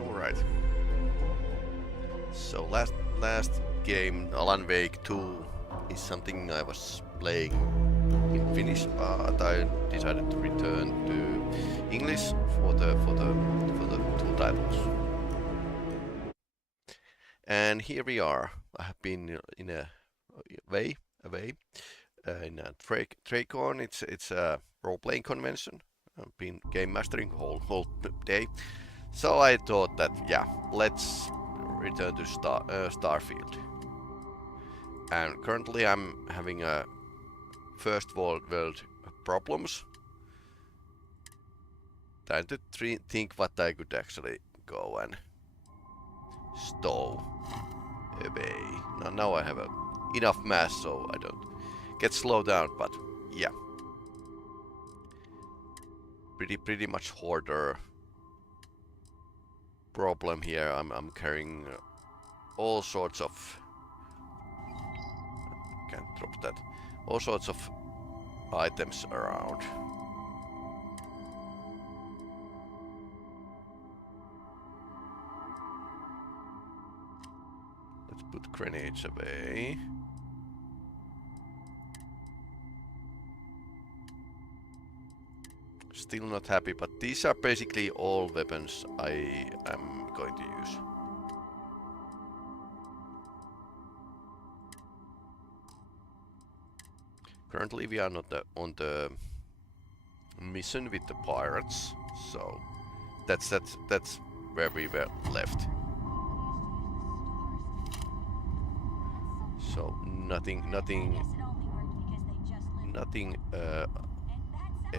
Alright. So last game, Alan Wake 2, is something I was playing in Finnish, but I decided to return to English for the two titles. And here we are. I have been in a way in a TradeCon. It's a role-playing convention. I've been game mastering whole day. So I thought that, yeah, let's return to Starfield. And currently I'm having a first world problems. Trying to think what I could actually go and stow away. Now I have enough mass so I don't get slowed down, but yeah. Pretty much hoarder problem here. I'm carrying all sorts of, can't drop that, all sorts of items around. Let's put grenades away. Still not happy, but these are basically all weapons I am going to use. Currently we are not on the mission with the pirates, so that's where we were left. So nothing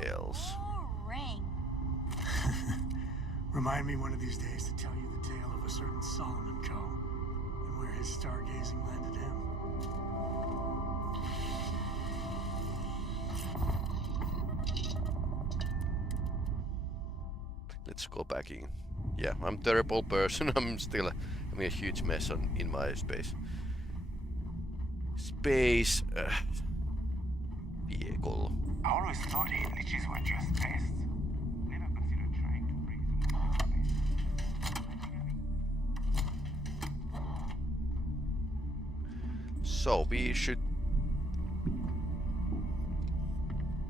else. Remind me one of these days to tell you the tale of a certain Solomon Co. and where his stargazing landed him. Let's go back in. Yeah, I'm a terrible person. I'm still having a huge mess in my space vehicle. I always thought glitches were just pests. Never considered trying to break them. So we should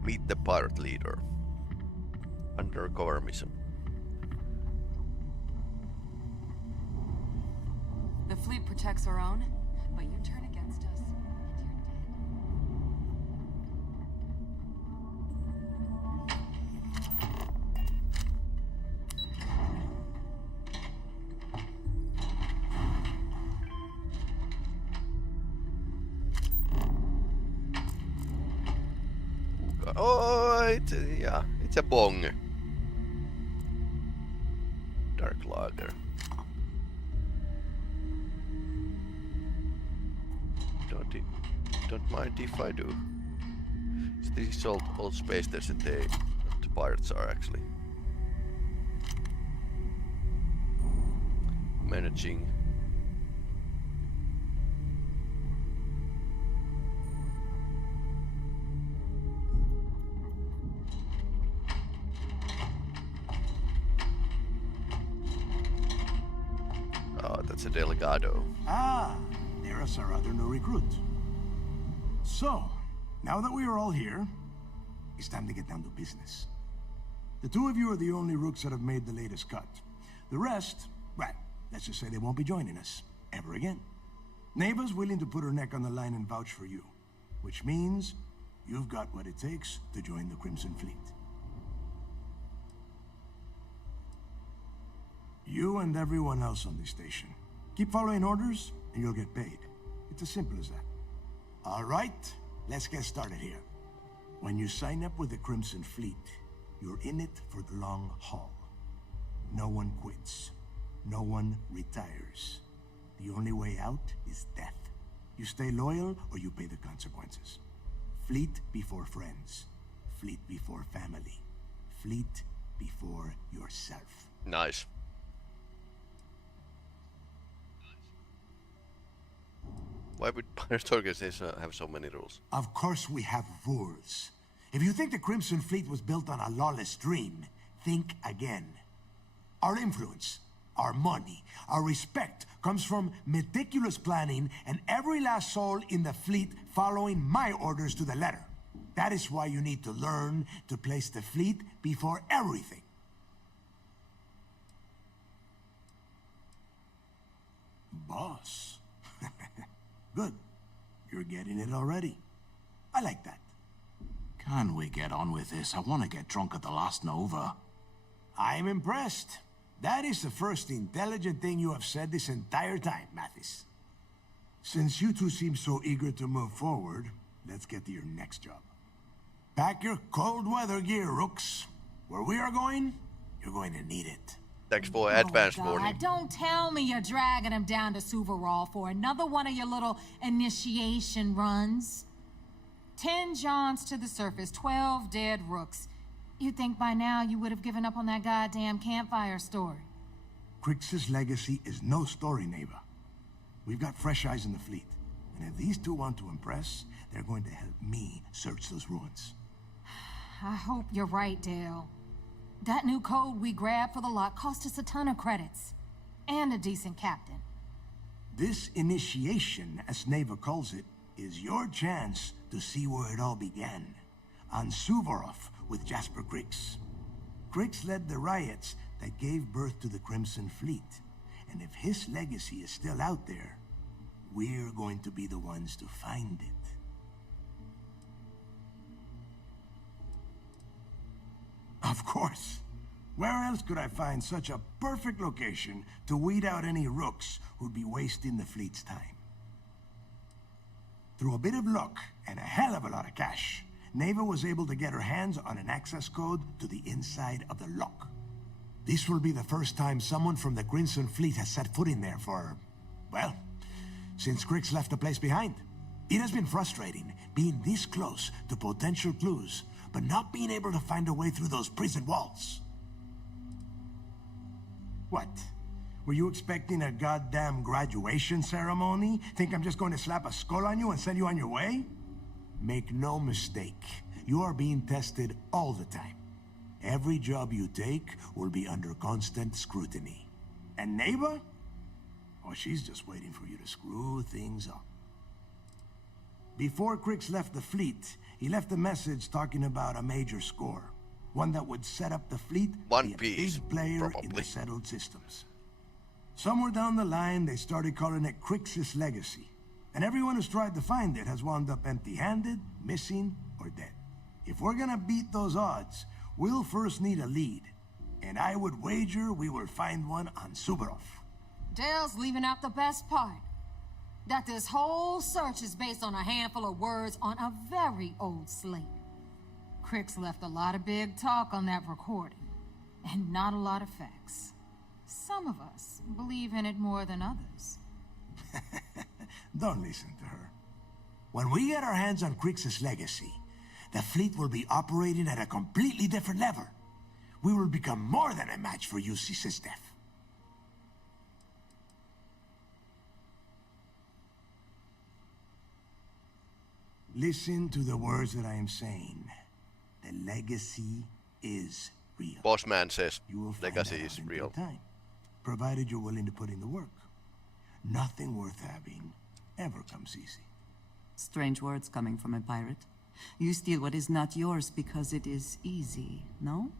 meet the pirate leader. Undercover mission. The fleet protects our own, but you turn against us, and you're dead. Oh, it's a bong. Dark lager. Don't mind if I do. This is old space station the pirates are actually managing. Oh, that's a Delgado. Ah, there's our other new recruit. So, now that we are all here, it's time to get down to business. The two of you are the only rooks that have made the latest cut. The rest, well, let's just say they won't be joining us ever again. Neva's willing to put her neck on the line and vouch for you, which means you've got what it takes to join the Crimson Fleet. You and everyone else on this station, keep following orders and you'll get paid. It's as simple as that. All right, let's get started here. When you sign up with the Crimson Fleet, you're in it for the long haul. No one quits. No one retires. The only way out is death. You stay loyal or you pay the consequences. Fleet before friends. Fleet before family. Fleet before yourself. Nice. Why would pirate organization have so many rules? Of course we have rules. If you think the Crimson Fleet was built on a lawless dream, think again. Our influence, our money, our respect comes from meticulous planning and every last soul in the fleet following my orders to the letter. That is why you need to learn to place the fleet before everything. Boss. Good. You're getting it already. I like that. Can we get on with this? I want to get drunk at the last Nova. I'm impressed. That is the first intelligent thing you have said this entire time, Mathis. Since you two seem so eager to move forward, let's get to your next job. Pack your cold weather gear, Rooks. Where we are going, you're going to need it. Thanks for advance God, warning. don't tell me you're dragging him down to Suvarol for another one of your little initiation runs. 10 Johns to the surface, 12 dead Rooks. You'd think by now you would have given up on that goddamn campfire story. Crix's legacy is no story, Neva. We've got fresh eyes in the fleet. And if these two want to impress, they're going to help me search those ruins. I hope you're right, Dale. That new code we grabbed for the lot cost us a ton of credits. And a decent captain. This initiation, as Neva calls it, is your chance to see where it all began. On Suvorov with Jasper Crix. Crix led the riots that gave birth to the Crimson Fleet. And if his legacy is still out there, we're going to be the ones to find it. Of course. Where else could I find such a perfect location to weed out any rooks who'd be wasting the fleet's time? Through a bit of luck and a hell of a lot of cash, Neva was able to get her hands on an access code to the inside of the lock. This will be the first time someone from the Crimson Fleet has set foot in there for, well, since Crix left the place behind. It has been frustrating being this close to potential clues, but not being able to find a way through those prison walls. What? Were you expecting a goddamn graduation ceremony? Think I'm just going to slap a skull on you and send you on your way? Make no mistake, you are being tested all the time. Every job you take will be under constant scrutiny. And Neva? Oh, she's just waiting for you to screw things up. Before Crix left the fleet, he left a message talking about a major score. One that would set up the fleet One to be a Piece, big player in probably. the settled systems. Somewhere down the line, they started calling it Crix's legacy. And everyone who's tried to find it has wound up empty-handed, missing, or dead. If we're gonna beat those odds, we'll first need a lead. And I would wager we will find one on Suvorov. Dale's leaving out the best part. That this whole search is based on a handful of words on a very old slate. Crix left a lot of big talk on that recording, and not a lot of facts. Some of us believe in it more than others. Don't listen to her. When we get our hands on Crix's legacy, the fleet will be operating at a completely different level. We will become more than a match for UC Systef. Listen to the words that I am saying. The legacy is real. Bossman says You will find legacy that is out in real. due time, provided you're willing to put in the work. Nothing worth having ever comes easy. Strange words coming from a pirate. You steal what is not yours because it is easy, no?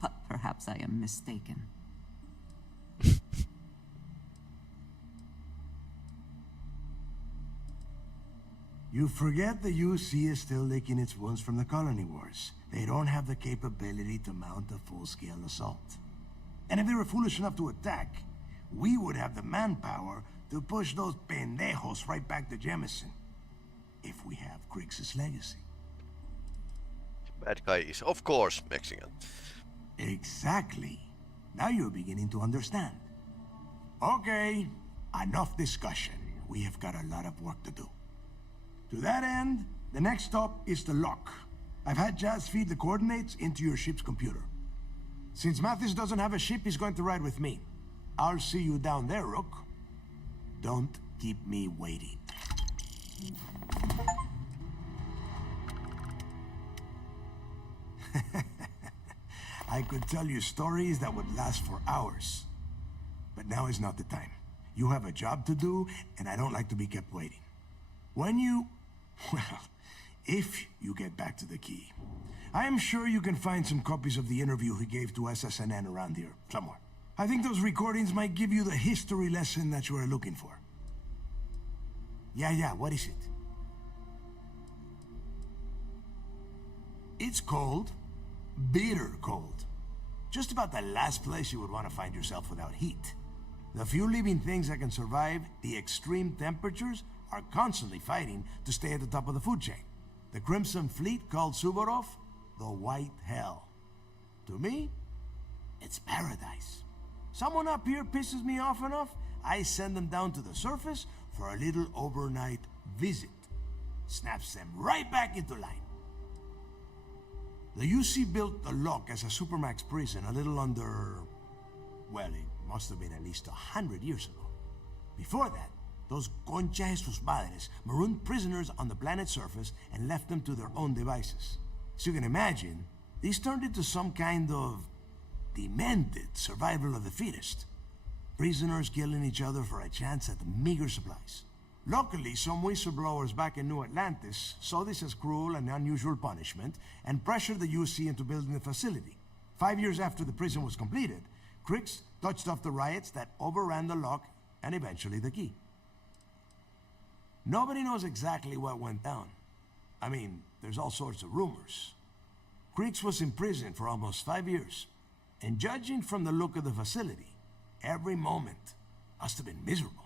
But perhaps I am mistaken. You forget the UC is still licking its wounds from the colony wars. They don't have the capability to mount a full-scale assault. And if they were foolish enough to attack, we would have the manpower to push those pendejos right back to Jemison. If we have Crix's legacy. Bad guy is, of course, Mexican. Exactly. Now you're beginning to understand. Okay, enough discussion. We have got a lot of work to do. To that end, the next stop is the lock. I've had Jazz feed the coordinates into your ship's computer. Since Mathis doesn't have a ship, he's going to ride with me. I'll see you down there, Rook. Don't keep me waiting. I could tell you stories that would last for hours. but now is not the time. You have a job to do, and I don't like to be kept waiting. When you... well, if you get back to the key, I am sure you can find some copies of the interview he gave to SSNN around here, somewhere. I think those recordings might give you the history lesson that you are looking for. Yeah, what is it? It's cold. Bitter cold. Just about the last place you would want to find yourself without heat. The few living things that can survive the extreme temperatures are constantly fighting to stay at the top of the food chain. The Crimson Fleet called Suvorov the White Hell. To me, it's paradise. Someone up here pisses me off enough, I send them down to the surface for a little overnight visit. Snaps them right back into line. The UC built the lock as a Supermax prison a little under... well, it must have been at least 100 years ago. Before that, those concha de sus madres marooned prisoners on the planet's surface and left them to their own devices. As you can imagine, these turned into some kind of demented survival of the fittest. Prisoners killing each other for a chance at meager supplies. Luckily, some whistleblowers back in New Atlantis saw this as cruel and unusual punishment and pressured the UC into building the facility. 5 years after the prison was completed, Crix touched off the riots that overran the lock and eventually the key. Nobody knows exactly what went down. I mean, there's all sorts of rumors. Crix was in prison for almost 5 years, and judging from the look of the facility, every moment must have been miserable.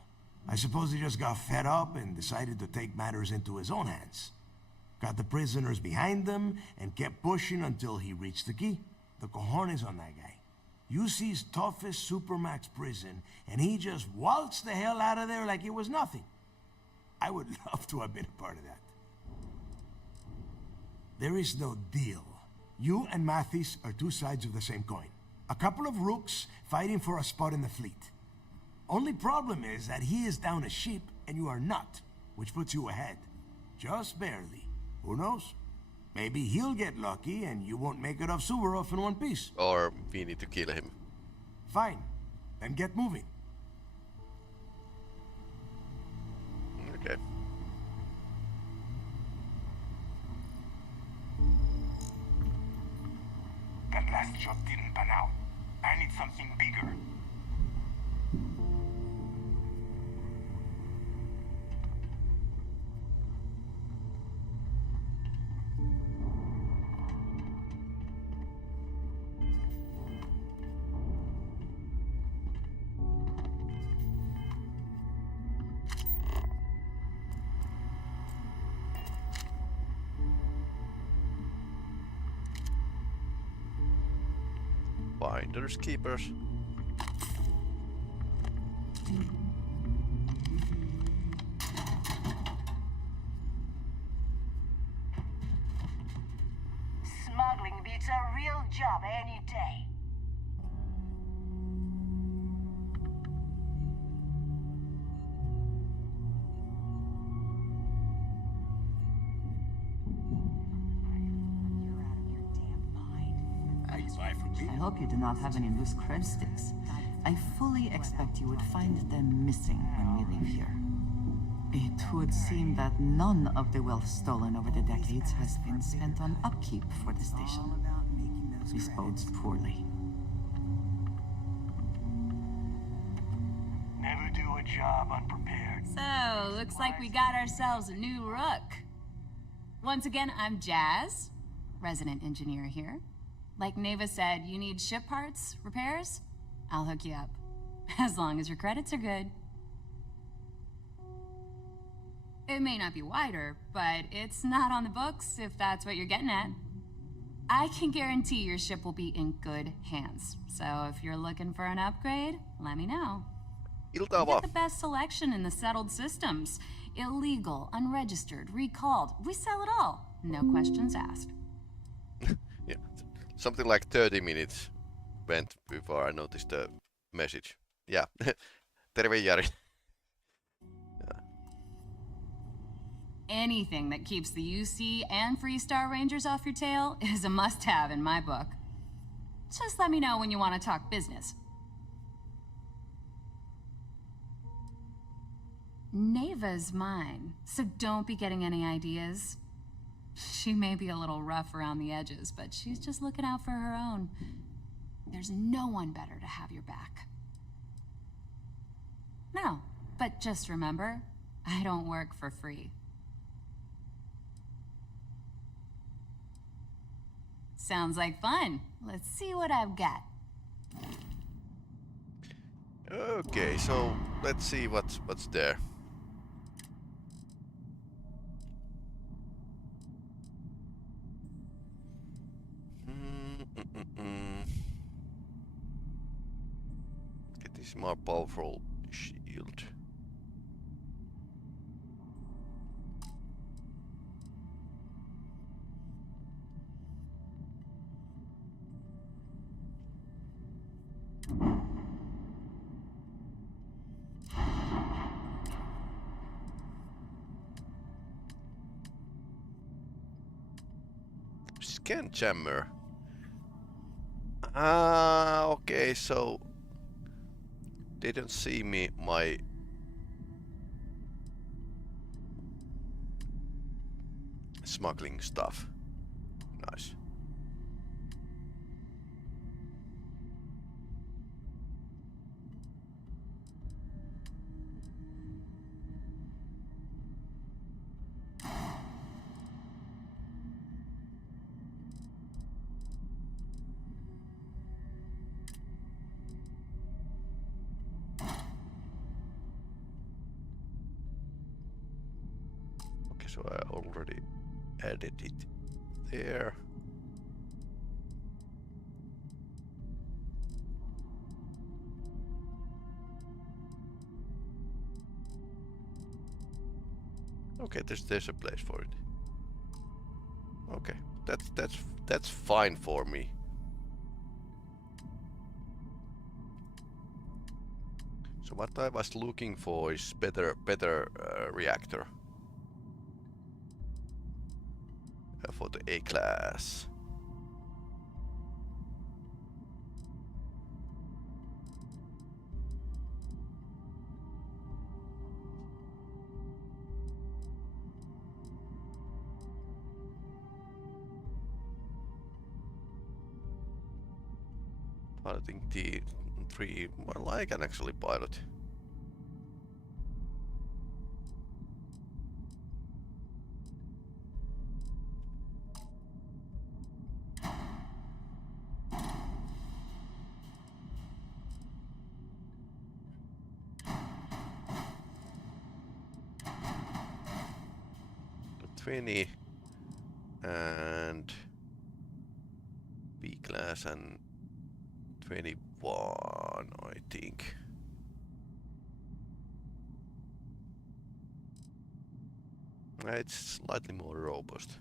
I suppose he just got fed up and decided to take matters into his own hands. Got the prisoners behind them and kept pushing until he reached the key. The cojones on that guy. UC's toughest Supermax prison, and he just waltzed the hell out of there like it was nothing. I would love to have been a part of that. There is no deal. You and Mathis are two sides of the same coin. A couple of rooks fighting for a spot in the fleet. Only problem is that he is down a ship and you are not, which puts you ahead. Just barely. Who knows? Maybe he'll get lucky and you won't make it off Suvorov in one piece. Or we need to kill him. Fine. Then get moving. Okay. That last shot didn't pan out. I need something bigger. Finders keepers. Smuggling beats a real job any day. I hope you do not have any loose cred sticks. I fully expect you would find them missing when we leave here. It would seem that none of the wealth stolen over the decades has been spent on upkeep for the station. This bodes poorly. Never do a job unprepared. So, looks like we got ourselves a new rook. Once again, I'm Jazz, resident engineer here. Like Neva said, you need ship parts, repairs? I'll hook you up. As long as your credits are good. It may not be wider, but it's not on the books if that's what you're getting at. I can guarantee your ship will be in good hands. So if you're looking for an upgrade, let me know. We get the best selection in the settled systems. Illegal, unregistered, recalled. We sell it all. No questions asked. Yeah. Something like 30 minutes went before I noticed the message. Yeah. Terve Jari. Anything that keeps the UC and Freestar Rangers off your tail is a must-have in my book. Just let me know when you want to talk business. Neva's mine, so don't be getting any ideas. She may be a little rough around the edges, but she's just looking out for her own. There's no one better to have your back. No, but just remember, I don't work for free. Sounds like fun. Let's see what I've got. Okay, so let's see what's there. Get this more powerful shield. Scan jammer. Okay, so they don't see my smuggling stuff. Nice. Okay, so I already added it there. Okay, there's a place for it. Okay, that's fine for me. So what I was looking for is better reactor for the A class. Piloting T3. Well, I can actually pilot. The 20 and B class and 21, I think. It's slightly more robust.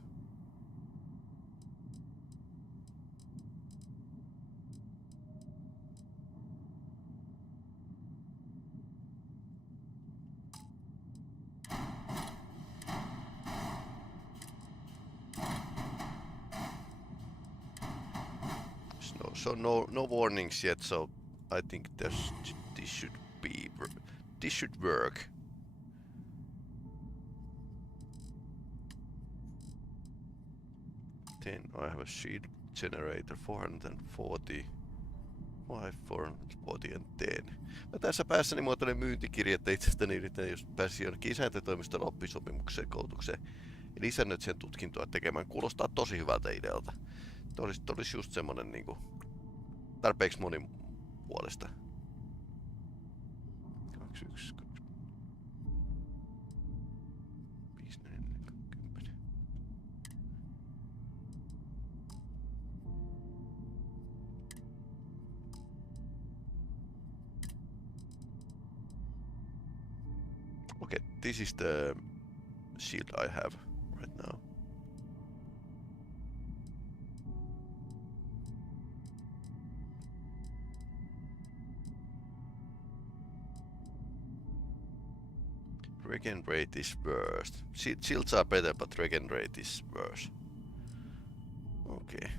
So no warnings yet. So I think this should work. Then I have a shield generator 440. 440 and 10. No, tässä päässä muotoinen myyntikirja, että itsestäni yritän, jos pääsisi jonnekin isäntätoimiston oppisopimukseen koulutukseen eli isännöitsijän tutkintoa tekemään, kuulostaa tosi hyvältä idealta. Olisi just semmonen niinku tarpeeksi monipuolista. 21, 5, 4, 10. Okay, this is the shield I have right now. Regen rate is worst. Shields are better, but regen rate is worse. Okay.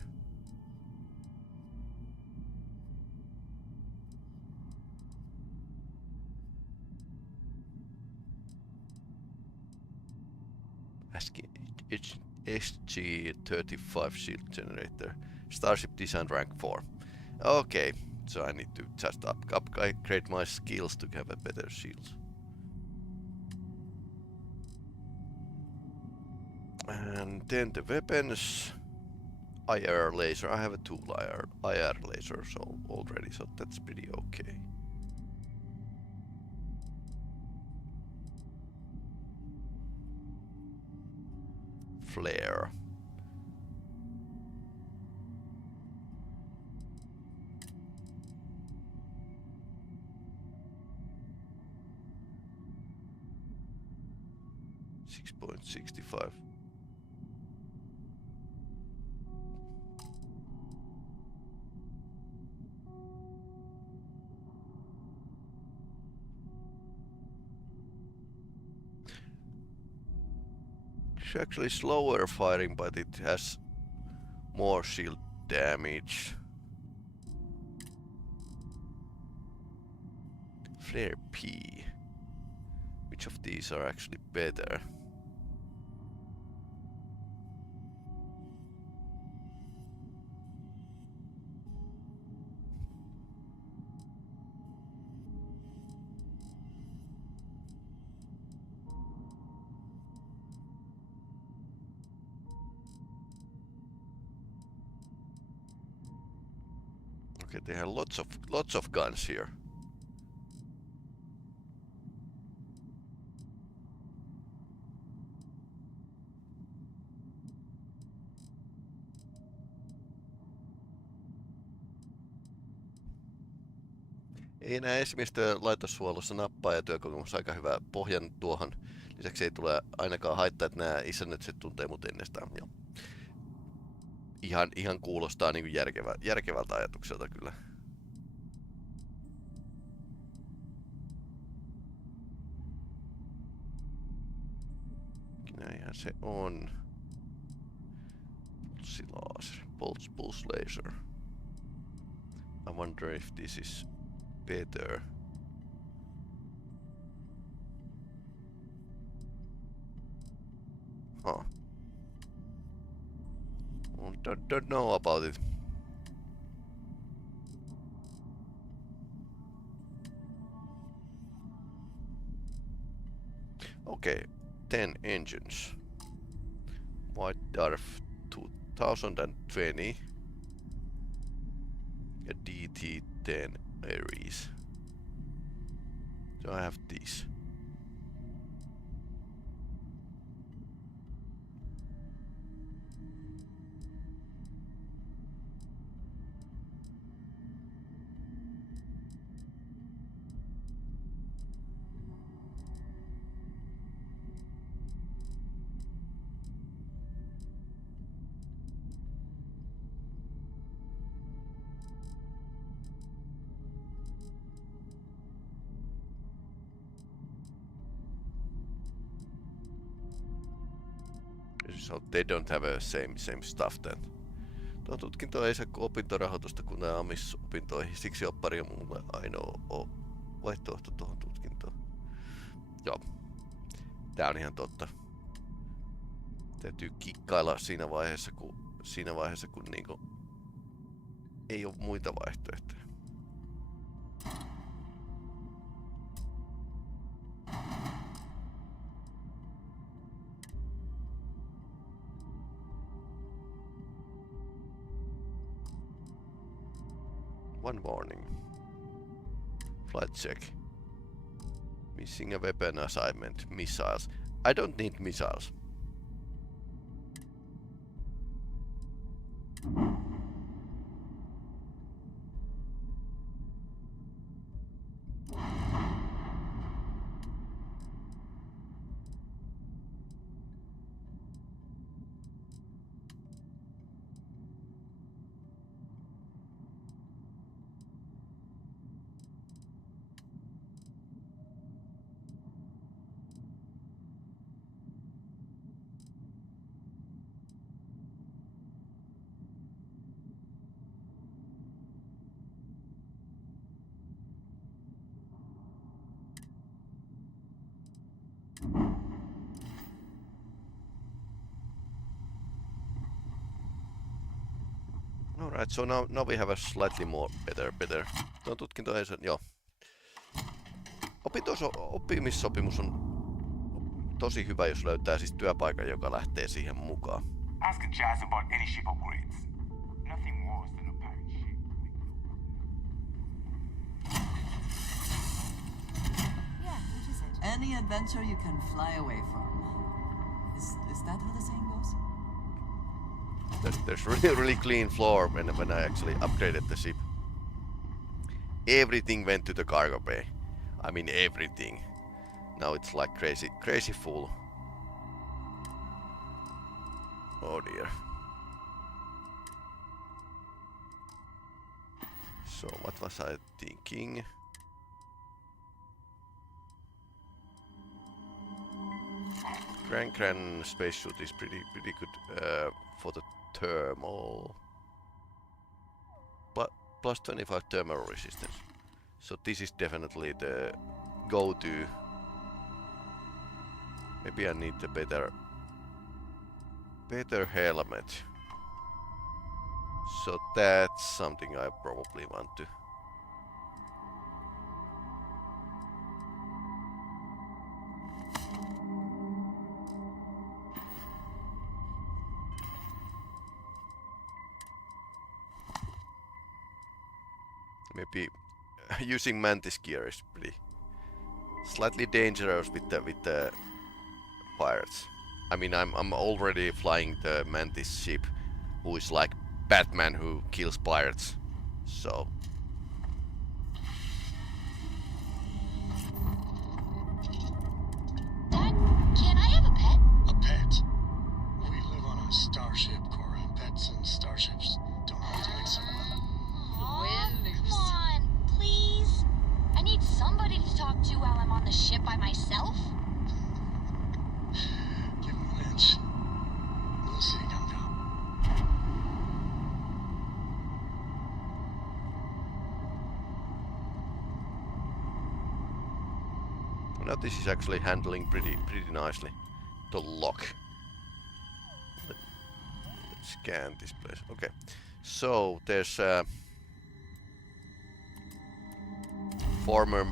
SG-35 shield generator. Starship design rank 4. Okay, so I need to just upgrade my skills to have a better shield. And then the weapons. IR laser. I have a tool IR laser so already, so that's pretty okay. Flare. .65. It's actually slower firing, but it has more shield damage. Flare P. Which of these are actually better? Okay, they have lots of guns here. Ei näe esimiestä laitossuolussa nappaa ja työkokemus aika hyvä pohjan tuohon. Lisäksi ei tule ainakaan haittaa, että nämä isännökset tuntee mut ennestään. Joo. Ihan kuulostaa niinku järkevältä ajatukselta kyllä. Näinhän se on. Pulse laser. I wonder if this is better. Huh. Don't know about it. Okay, 10 engines. White Dwarf 2020. A DT10 Aries. So I have these. So they don't have a same stuff then. Tuo tutkinto ei saa opintorahoitusta kun nämä amisopintoihin, siksi oppari on mulle ainoa vaihtoehto tuohon tutkintoon. Joo, tää on ihan totta. Täytyy kikkailla siinä vaiheessa kun niinku ei oo muita vaihtoehtoja. One warning. Flight check. Missing a weapon assignment. Missiles. I don't need missiles. Right, so now we have a slightly more better. Tuon tutkintoensa, joo. Oppimissopimus on tosi hyvä, jos löytää siis työpaikan, joka lähtee siihen mukaan. Ask Jazz about any ship upgrades. Nothing worse than a pirate ship. Yeah, what is it? Any adventure you can fly away from. Is that how the saying goes? There's really clean floor when I actually upgraded the ship. Everything went to the cargo bay. I mean everything. Now it's like crazy full. Oh dear. So what was I thinking? Gran spacesuit is pretty good for the thermal. But plus 25 thermal resistance. So this is definitely the go-to. Maybe I need a better helmet. So that's something I probably want to. Maybe using mantis gear is pretty slightly dangerous with the pirates. I mean, I'm already flying the mantis ship, who is like Batman who kills pirates. So Dad, can I have a pet? A pet? We live on a starship, Cora. Pets and starships don't always mix up well. Aw, come on, please. I need somebody to talk to while I'm on the ship by myself. Give him an inch. We'll see, Gum-Gum. now this is actually handling pretty nicely. The lock. Let's scan this place. Okay, so there's former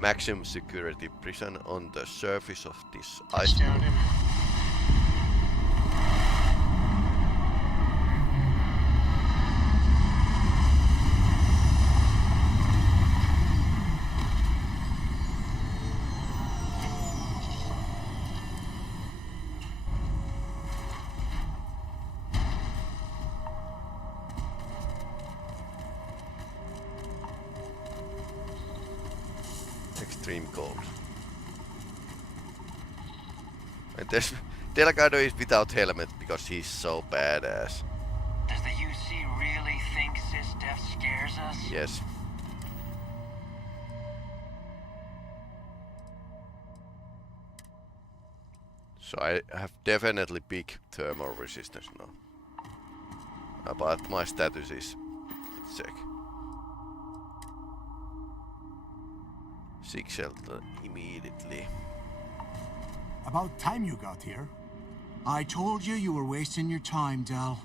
maximum security prison on the surface of this ice. Down in. Extreme cold. And there's Delgado is without helmet because he's so badass. Does the UC really think Sis Death scares us? Yes. So I have definitely big thermal resistance now. But my status is, let's check. 6 shelter immediately. About time you got here. I told you you were wasting your time, Del.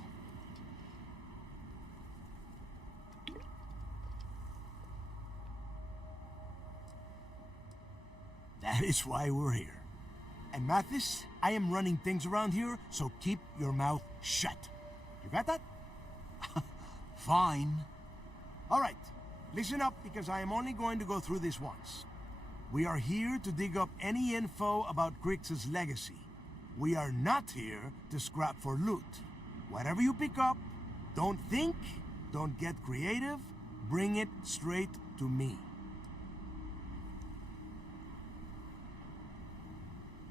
That is why we're here. And Mathis, I am running things around here, so keep your mouth shut. You got that? Fine. All right. Listen up, because I am only going to go through this once. We are here to dig up any info about Grix's legacy. We are not here to scrap for loot. Whatever you pick up, don't think, don't get creative, bring it straight to me.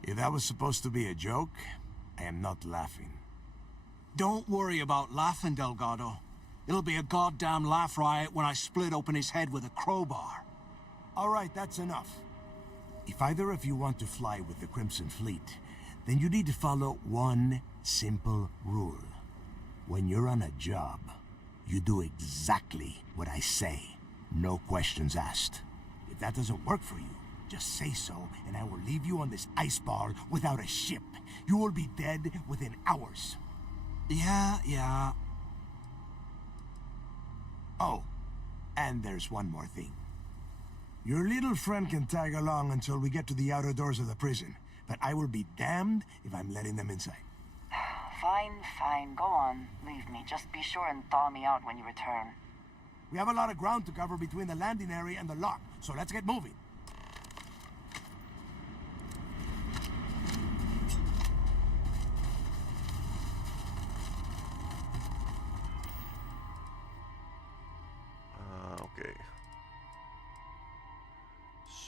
If that was supposed to be a joke, I am not laughing. Don't worry about laughing, Delgado. It'll be a goddamn laugh riot when I split open his head with a crowbar. All right, that's enough. If either of you want to fly with the Crimson Fleet, then you need to follow one simple rule. When you're on a job, you do exactly what I say. No questions asked. If that doesn't work for you, just say so, and I will leave you on this ice bar without a ship. You will be dead within hours. Yeah. Oh, and there's one more thing. Your little friend can tag along until we get to the outer doors of the prison, but I will be damned if I'm letting them inside. Fine, go on. Leave me. Just be sure and thaw me out when you return. We have a lot of ground to cover between the landing area and the lock, so let's get moving. Okay.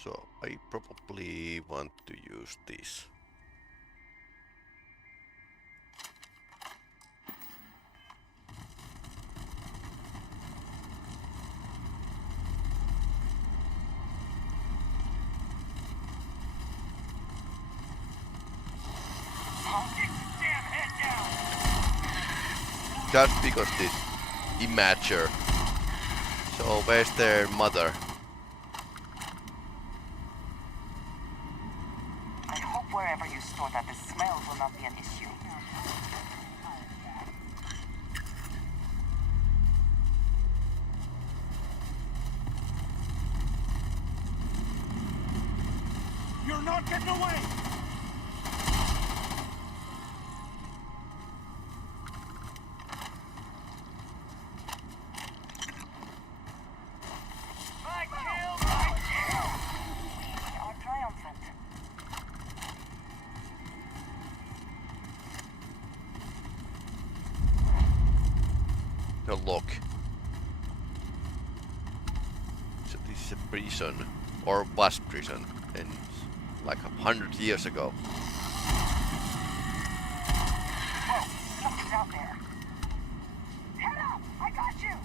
So I probably want to use this. Just because this immature. So where's their mother? I hope wherever you store that the smell will not be an issue. You're not getting away! The lock. So this is a prison, or was prison, in like 100 years ago. Whoa, something's out there. Head up! I got you!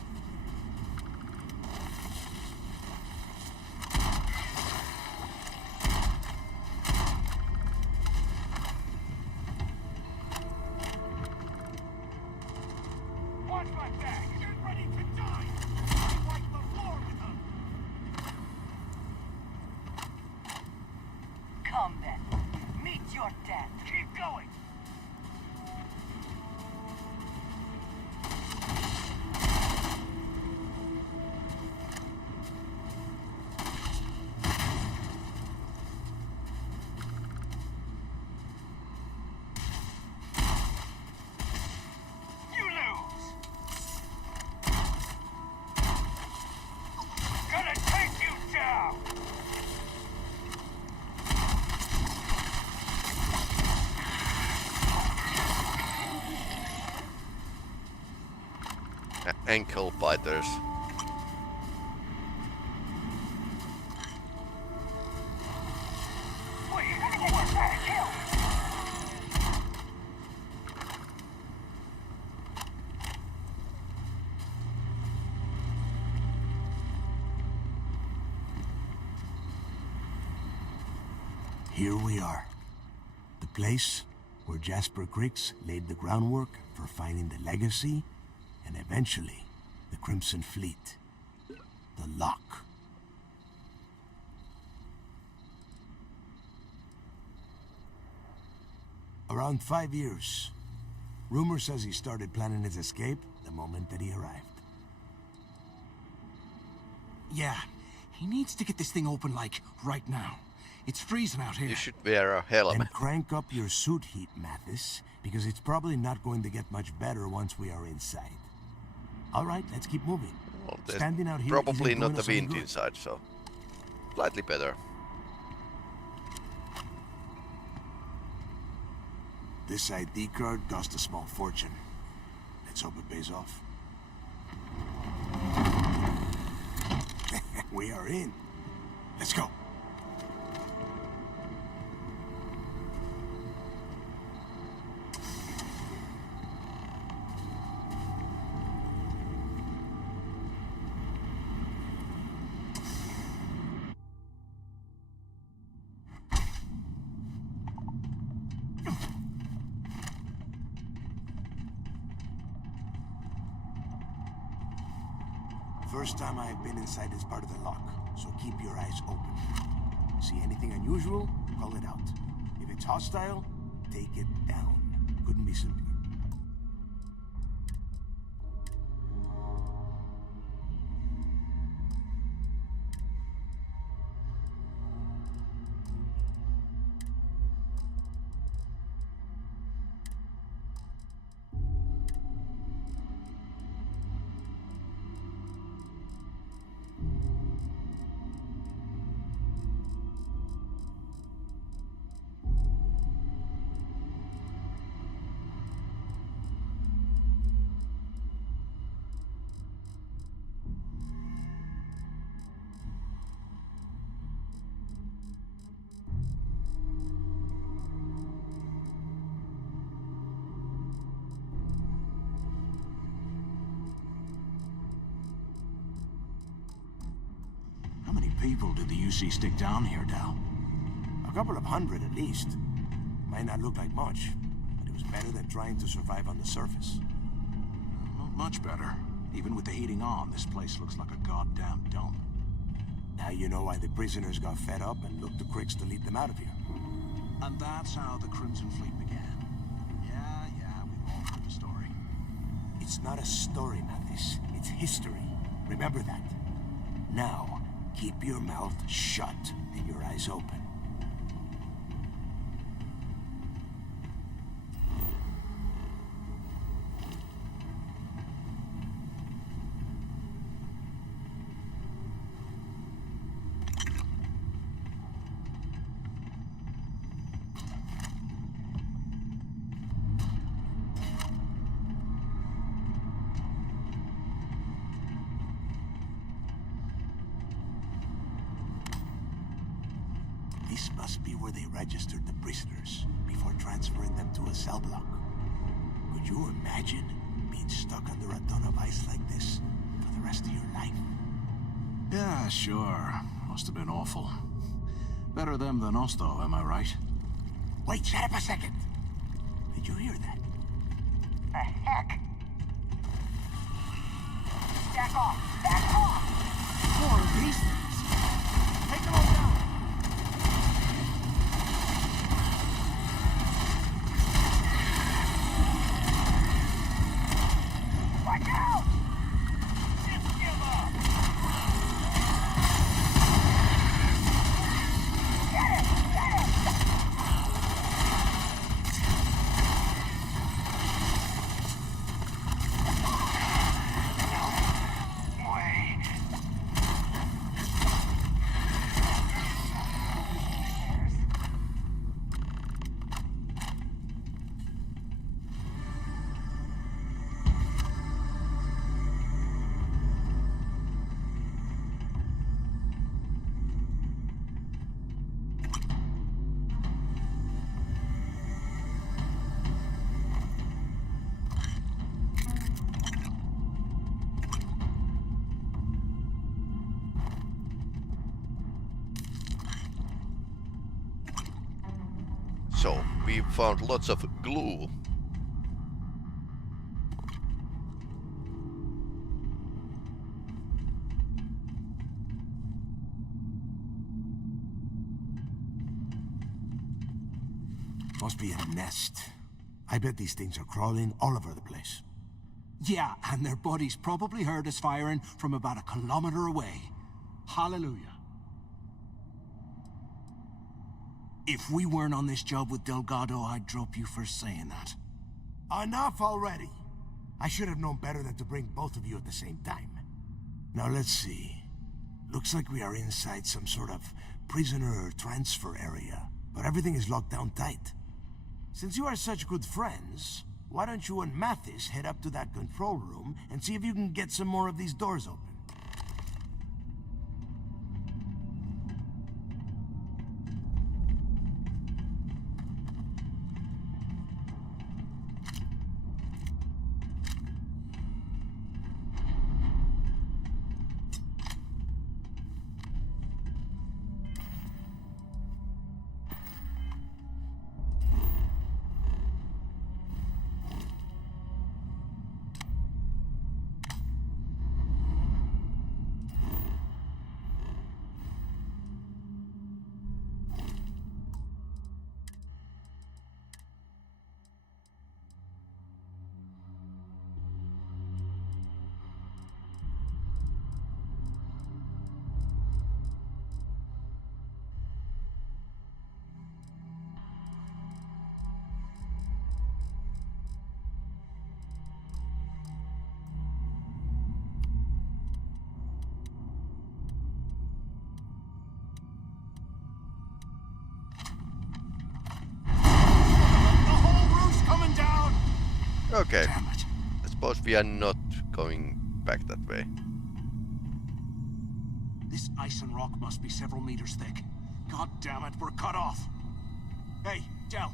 Watch my back! Get ready to die! Wipe the floor with them! Come then. Meet your death. Keep going! You lose! Gonna take you down! Ankle biters. What, you gonna get your back killed? Here we are. The place where Jasper Griggs laid the groundwork for finding the legacy and eventually the Crimson Fleet. The lock. Around 5 years. Rumor says he started planning his escape the moment that he arrived. Yeah, he needs to get this thing open, like, right now. It's freezing out here. You should wear a helmet. And crank up your suit heat, Mathis, because it's probably not going to get much better once we are inside. All right, let's keep moving. Well, there's Standing out here probably isn't not doing the us any wind good. inside, so slightly better. This ID card cost a small fortune. Let's hope it pays off. We are in. Let's go. First time I have been inside this part of the lock, so keep your eyes open. See anything unusual, call it out. If it's hostile, take it down. Couldn't be simpler. people did the UC stick down here, Dal? A couple of hundred at least. Might not look like much, but it was better than trying to survive on the surface. Not much better. Even with the heating on, this place looks like a goddamn dump. Now you know why the prisoners got fed up and looked to Cricks to lead them out of here. And that's how the Crimson Fleet began. Yeah, we've all heard the story. It's not a story, Mathis. It's history. Remember that. Now, keep your mouth shut and your eyes open. This must be where they registered the prisoners before transferring them to a cell block. Could you imagine being stuck under a ton of ice like this for the rest of your life? Yeah, sure. Must have been awful. Better them than us, though, am I right? Wait, shut up a second. Did you hear that? The heck? Back off! Back off! More of these things. Take them all down. Watch out! Just give up! Get it! Get it! So, we found lots of glue. Must be a nest. I bet these things are crawling all over the place. Yeah, and their buddies probably heard us firing from about 1 kilometer away. Hallelujah. If we weren't on this job with Delgado, I'd drop you for saying that. Enough already! I should have known better than to bring both of you at the same time. Now let's see. Looks like we are inside some sort of prisoner transfer area, but everything is locked down tight. Since you are such good friends, why don't you and Mathis head up to that control room and see if you can get some more of these doors open? Okay. Damn it. I suppose we are not going back that way. This ice and rock must be several meters thick. God damn it, we're cut off. Hey, Del,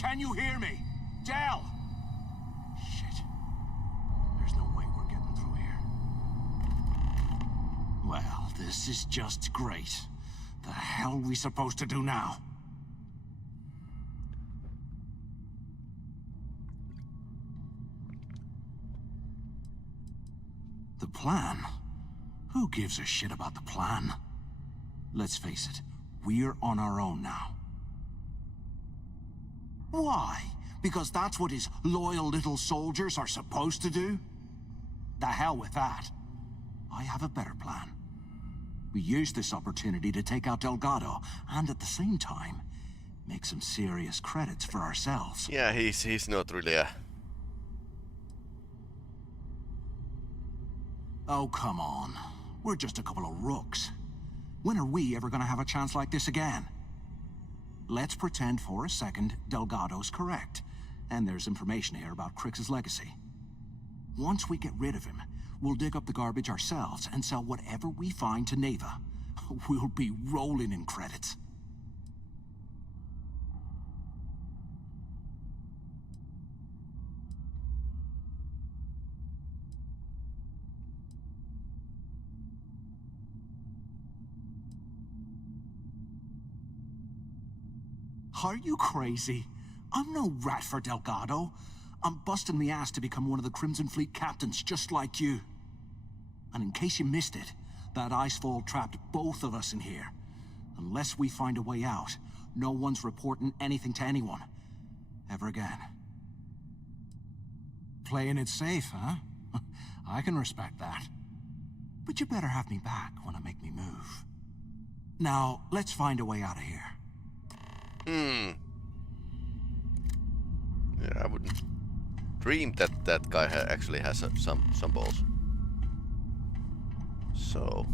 can you hear me? Del! Shit. There's no way we're getting through here. Well, this is just great. The hell are we supposed to do now? The plan? Who gives a shit about the plan? Let's face it, we're on our own now. Why? Because that's what his loyal little soldiers are supposed to do? The hell with that. I have a better plan. We use this opportunity to take out Delgado, and at the same time, make some serious credits for ourselves. Yeah, he's not really a... Oh, come on. We're just a couple of rooks. When are we ever gonna have a chance like this again? Let's pretend for a second Delgado's correct, and there's information here about Crix's legacy. Once we get rid of him, we'll dig up the garbage ourselves and sell whatever we find to Neva. We'll be rolling in credits. Are you crazy? I'm no rat for Delgado. I'm busting the ass to become one of the Crimson Fleet captains, just like you. And in case you missed it, that icefall trapped both of us in here. Unless we find a way out, no one's reporting anything to anyone. Ever again. Playing it safe, huh? I can respect that. But you better have me back when I make me move. Now, let's find a way out of here. Yeah, I wouldn't dream that that guy actually has some balls. So...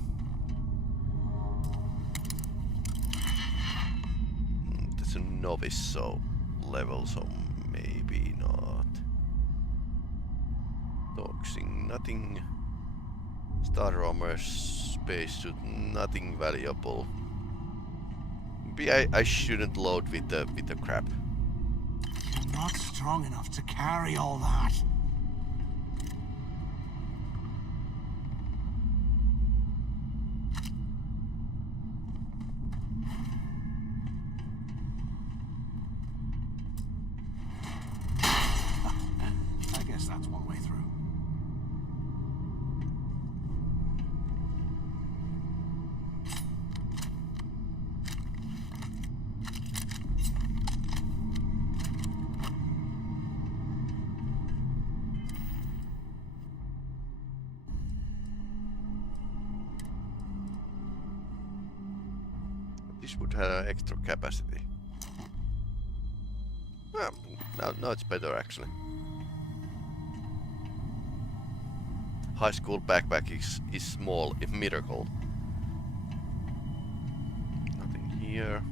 that's a novice so level, so maybe not. Doxing, nothing. Starter armor, spacesuit, nothing valuable. Maybe I shouldn't load with the crap. You're not strong enough to carry all that. I guess that's one way through. This would have extra capacity. No, it's better actually. High school backpack is small, a miracle. Nothing here.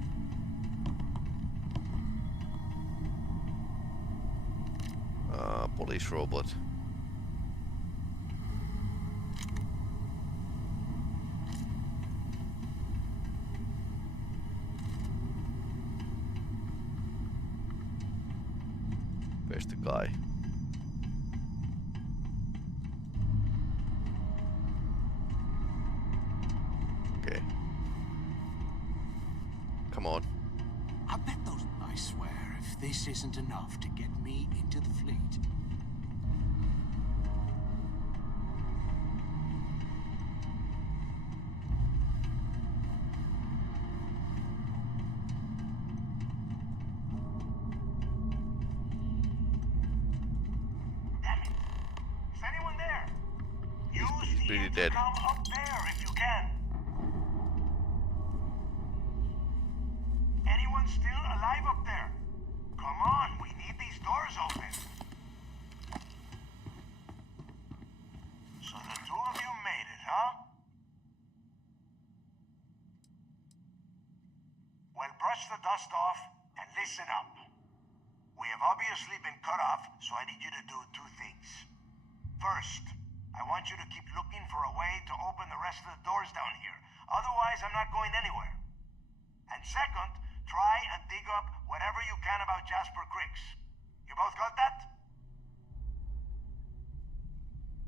Police robot. Where's the guy? Okay. Come on. I bet those... I swear, if this isn't enough to get me into the fleet... Pretty dead. Come up there if you can. Anyone still alive up there? Come on, we need these doors open. So the two of you made it, huh? Well, brush the dust off and listen up. We have obviously been cut off, so I need you to do two things. First, I want you to keep looking for a way to open the rest of the doors down here. Otherwise, I'm not going anywhere. And second, try and dig up whatever you can about Jasper Crix. You both got that?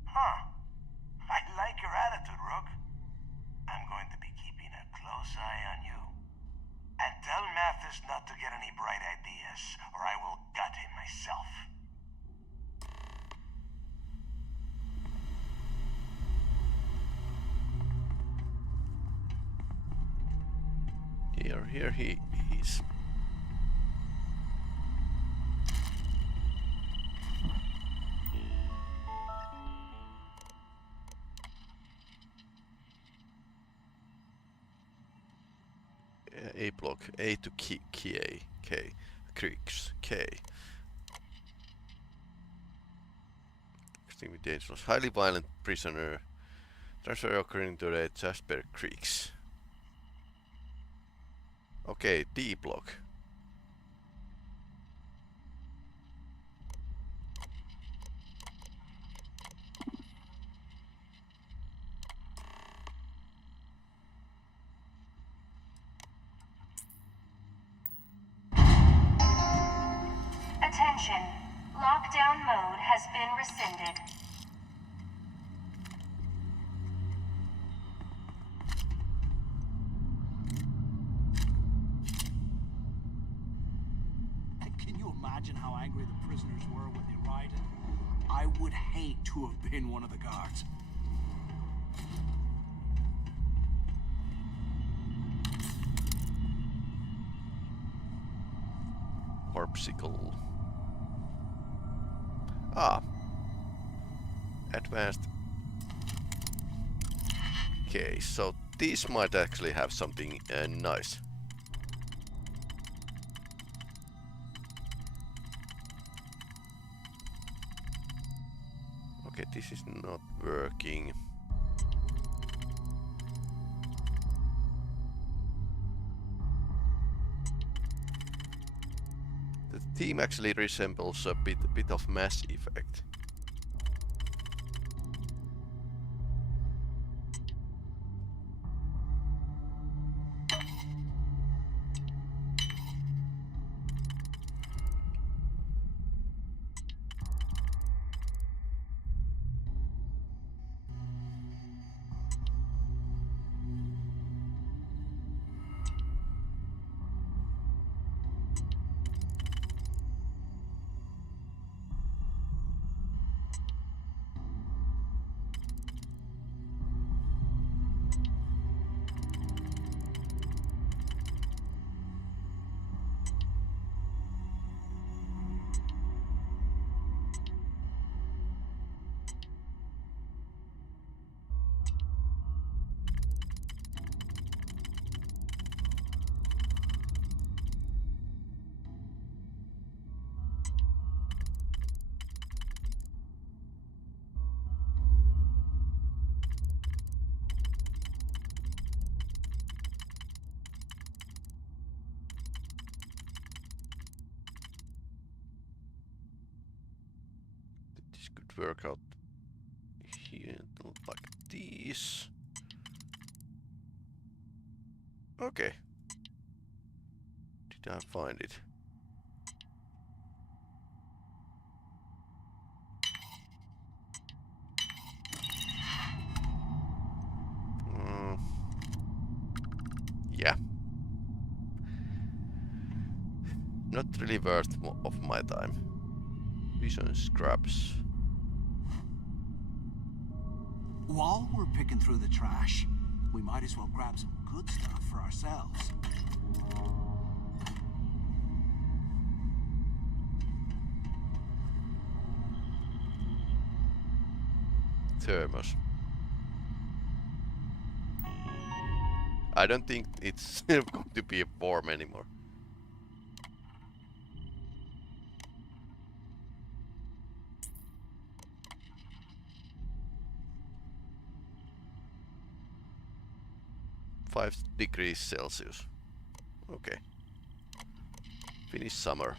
Huh. I like your attitude, Rook. Here he is. A block, A to K, creeks, K. Extremely dangerous, highly violent prisoner. Transfer occurring to the Jasper Creeks. Okay, D block. Attention. Lockdown mode has been rescinded. Can you imagine how angry the prisoners were when they rioted? I would hate to have been one of the guards. Harpsichord. Ah. Advanced. Okay, so these might actually have something nice. Okay, this is not working. The theme actually resembles a bit of Mass Effect. This could work out here, like this. Okay. Did I find it? Yeah. Not really worth of my time. Vision scrubs. While we're picking through the trash, we might as well grab some good stuff for ourselves. Thermos. I don't think it's going to be a form anymore. °C. Okay. Finnish summer.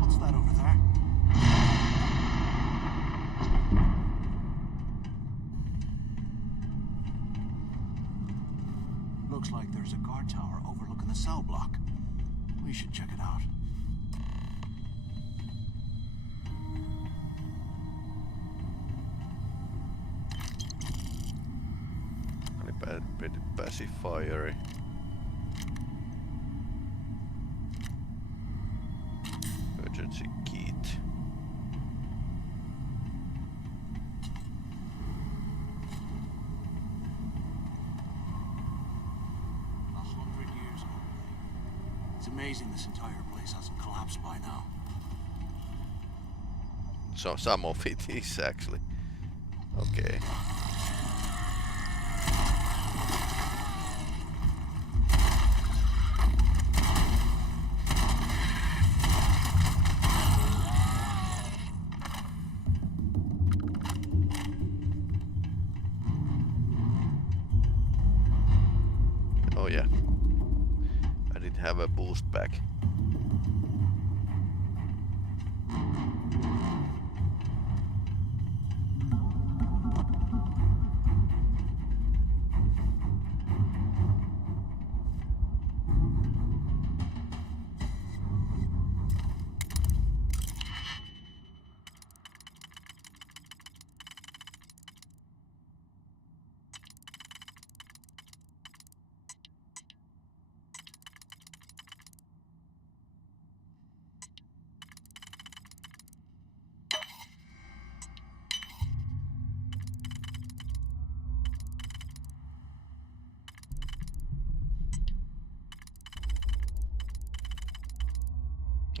What's that over there? Looks like there's a guard tower overlooking the cell block. We should check it out. Pacifier. Emergency kit. It's amazing this entire place hasn't collapsed by now. So some of it is actually. Okay. Oh yeah. I didn't have a boost pack.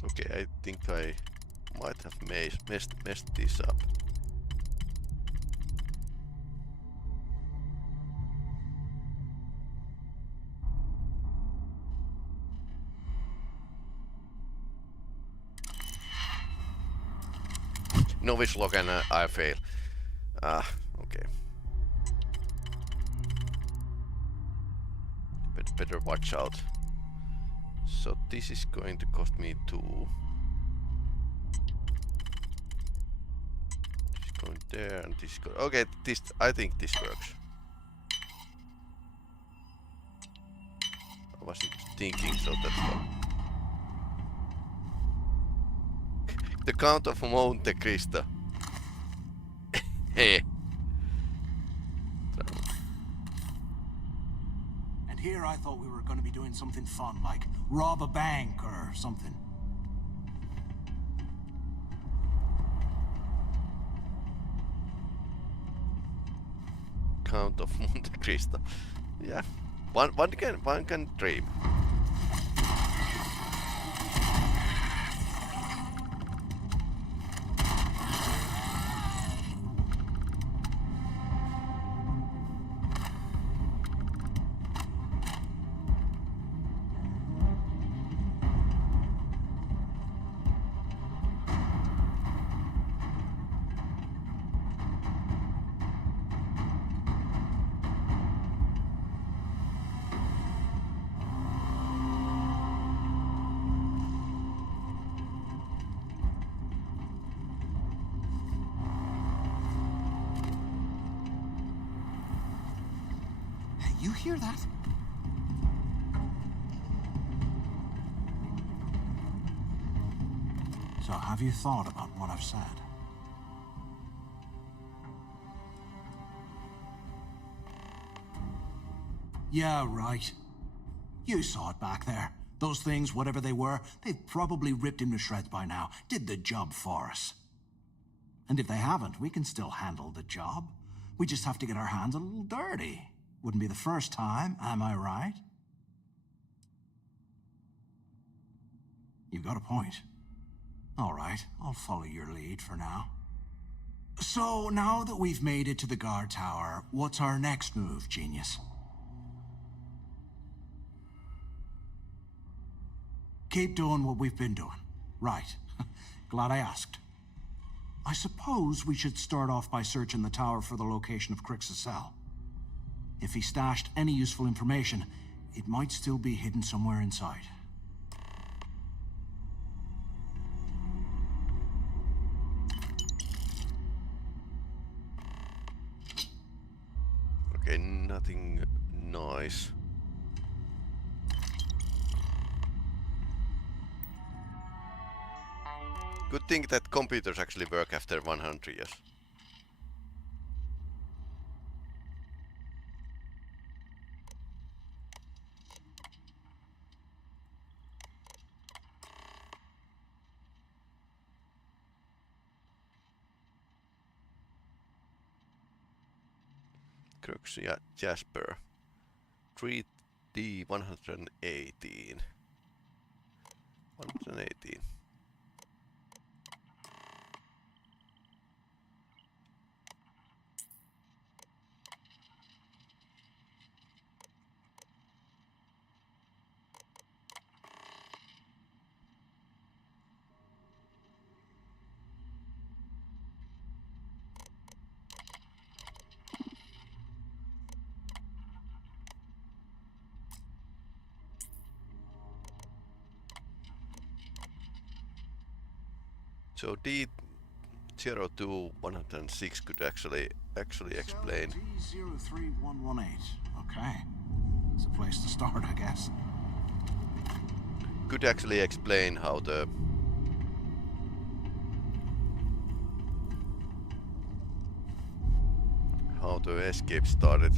Okay, I think I might have messed this up. Novice log and I fail. Ah, okay. Better watch out. So this is going to cost me 2. This is going there and this goes. Okay, this I think this works. I wasn't thinking so that's why. The Count of Monte Cristo. Hey. And here I thought we were going to be doing something fun, like rob a bank or something. Count of Monte Cristo. Yeah. One can dream. You hear that? So have you thought about what I've said? Yeah, right. You saw it back there. Those things, whatever they were, they've probably ripped him to shreds by now. Did the job for us. And if they haven't, we can still handle the job. We just have to get our hands a little dirty. Wouldn't be the first time, am I right? You've got a point. All right, I'll follow your lead for now. So, now that we've made it to the guard tower, what's our next move, genius? Keep doing what we've been doing. Right. Glad I asked. I suppose we should start off by searching the tower for the location of Crix's cell. If he stashed any useful information, it might still be hidden somewhere inside. Okay, nothing nice. Good thing that computers actually work after 100 years. Crux, yeah, Jasper. 3D 118. 118. So D02-106 could actually explain. D03118. Okay. It's a place to start, I guess. Could actually explain how the escape started.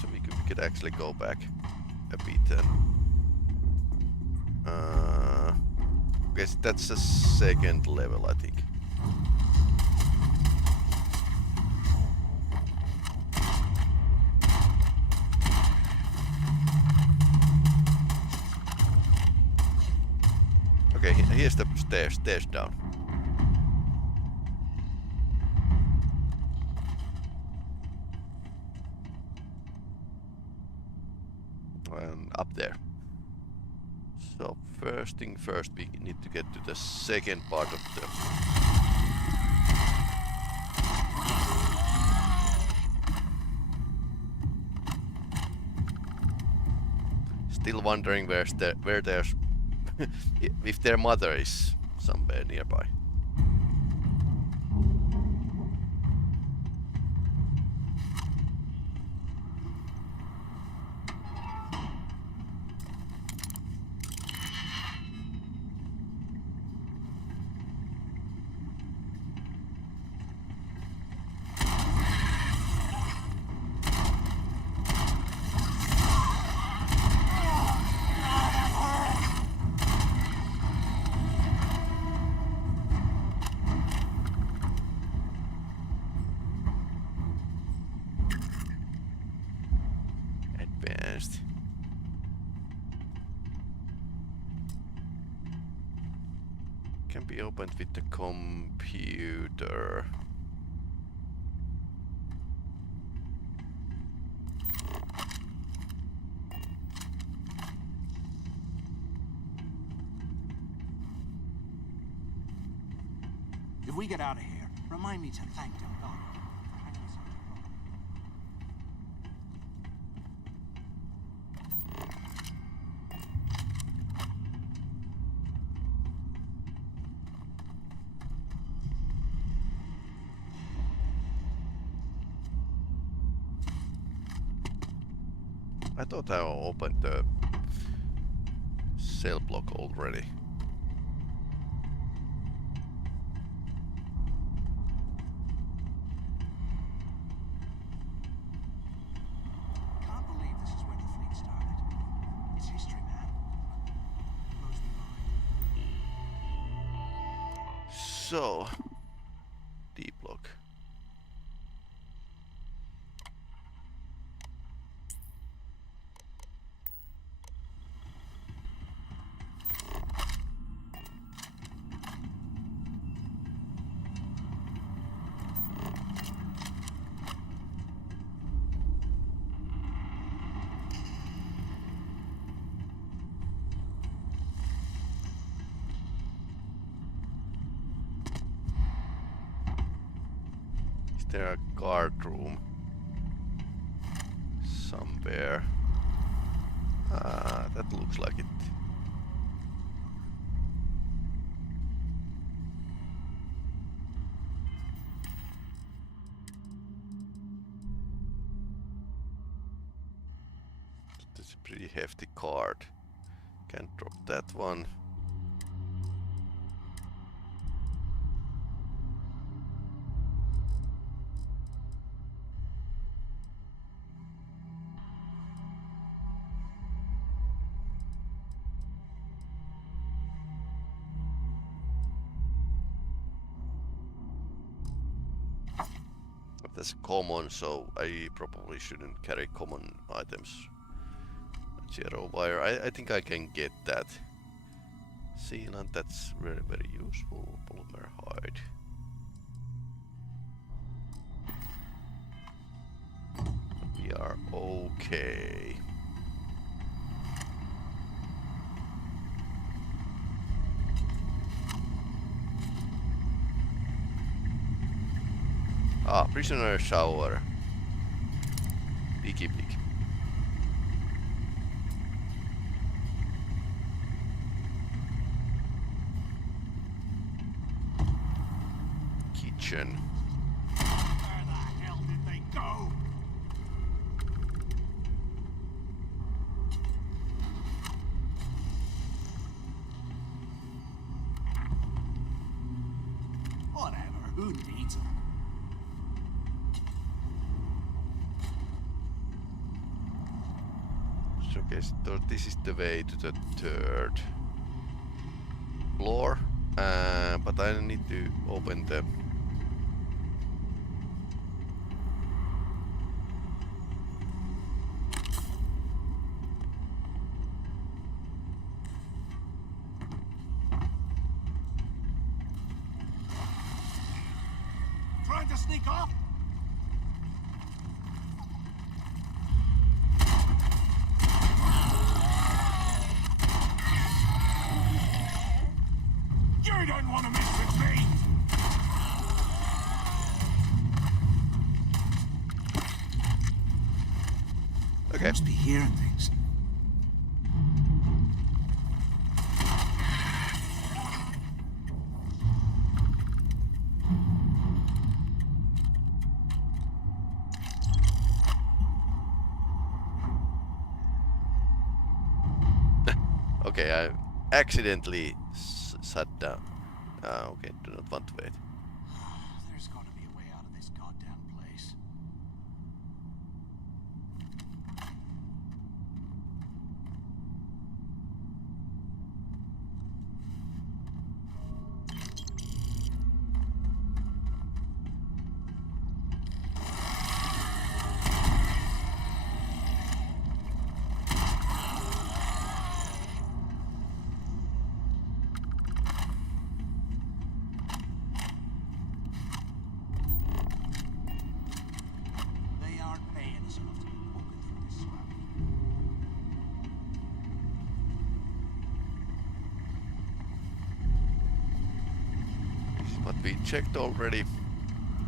So we could actually go back a bit and guess that's the second level, I think. Okay, here's the stairs down. And up there. So first thing first, we need to get to the second part of the... Still wondering where there's if their mother is somewhere nearby. Advanced. Can be opened with the computer. If we get out of here, remind me to thank Delgado. I thought I opened the cell block already. Can't believe this is where the fleet started. It's history, man. Blows me mind. So, D block. Is there a guard room somewhere? That looks like it. That's a pretty hefty card. Can't drop that one. that's common, so I probably shouldn't carry common items. Zero wire, I think I can get that. Sealant, that's very, very useful. Polymer hide. We are okay. Ah, prisoner shower. Peeky peek. Kitchen. Where the hell did they go? Whatever, who needs them? So okay, so this is the way to the third floor, but I need to open the Trying to sneak off? You don't want to mess with me! okay. Must be hearing things. Okay, I accidentally sat down. Okay, do not want to wait. There's got to be a way out of this goddamn place. They aren't paying us enough to be poking through this swamp. But we checked already.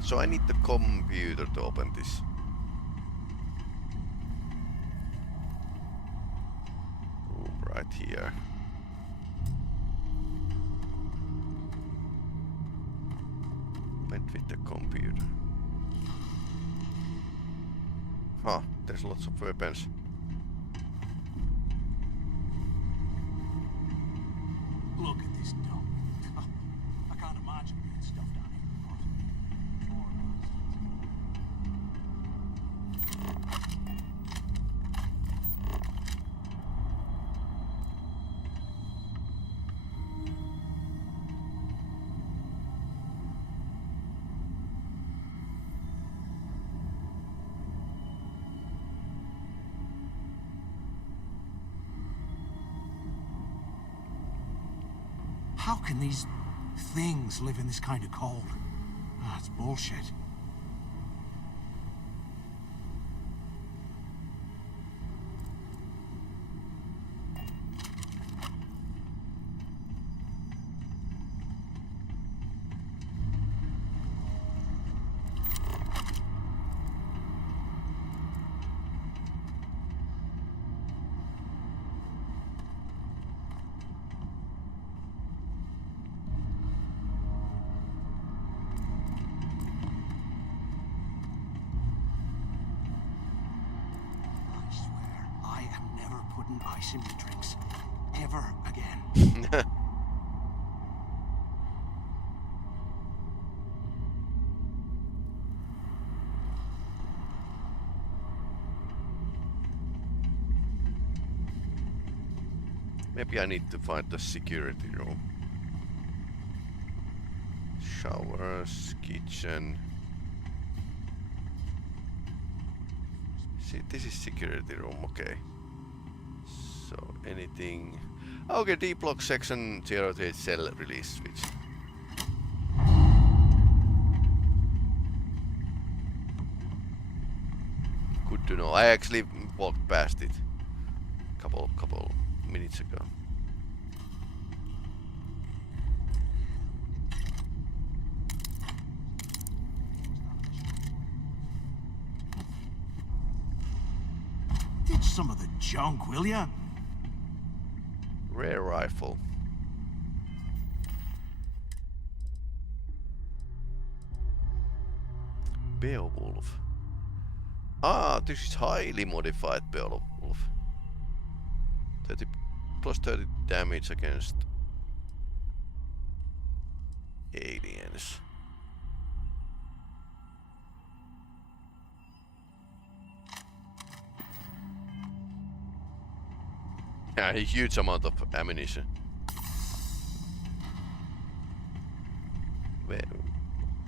So I need the computer to open this. Room right here. Went with the computer. Huh, there's lots of weapons. Look at this dump. I can't imagine being stuff down here. Poor bastards. How can these things live in this kind of cold? Ah, it's bullshit. I swear, I am never putting ice in my drinks. Ever again. Maybe I need to find the security room. Showers, kitchen. See, this is security room, okay. So, anything... Okay, D-block section 08 cell release switch. Good to know. I actually walked past it couple minutes ago. Ditch some of the junk, will ya? Rare rifle. Beowulf. Ah, this is highly modified Beowulf. 30 plus 30 damage against aliens. Yeah, a huge amount of ammunition.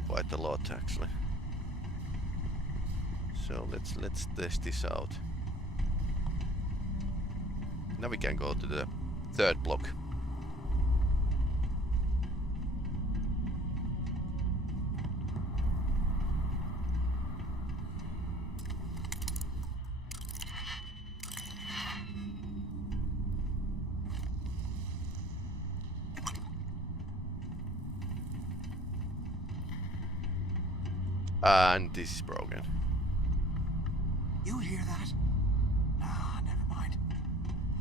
Quite a lot actually. So let's test this out. Now we can go to the third block. And this is broken. You hear that? Nah, never mind.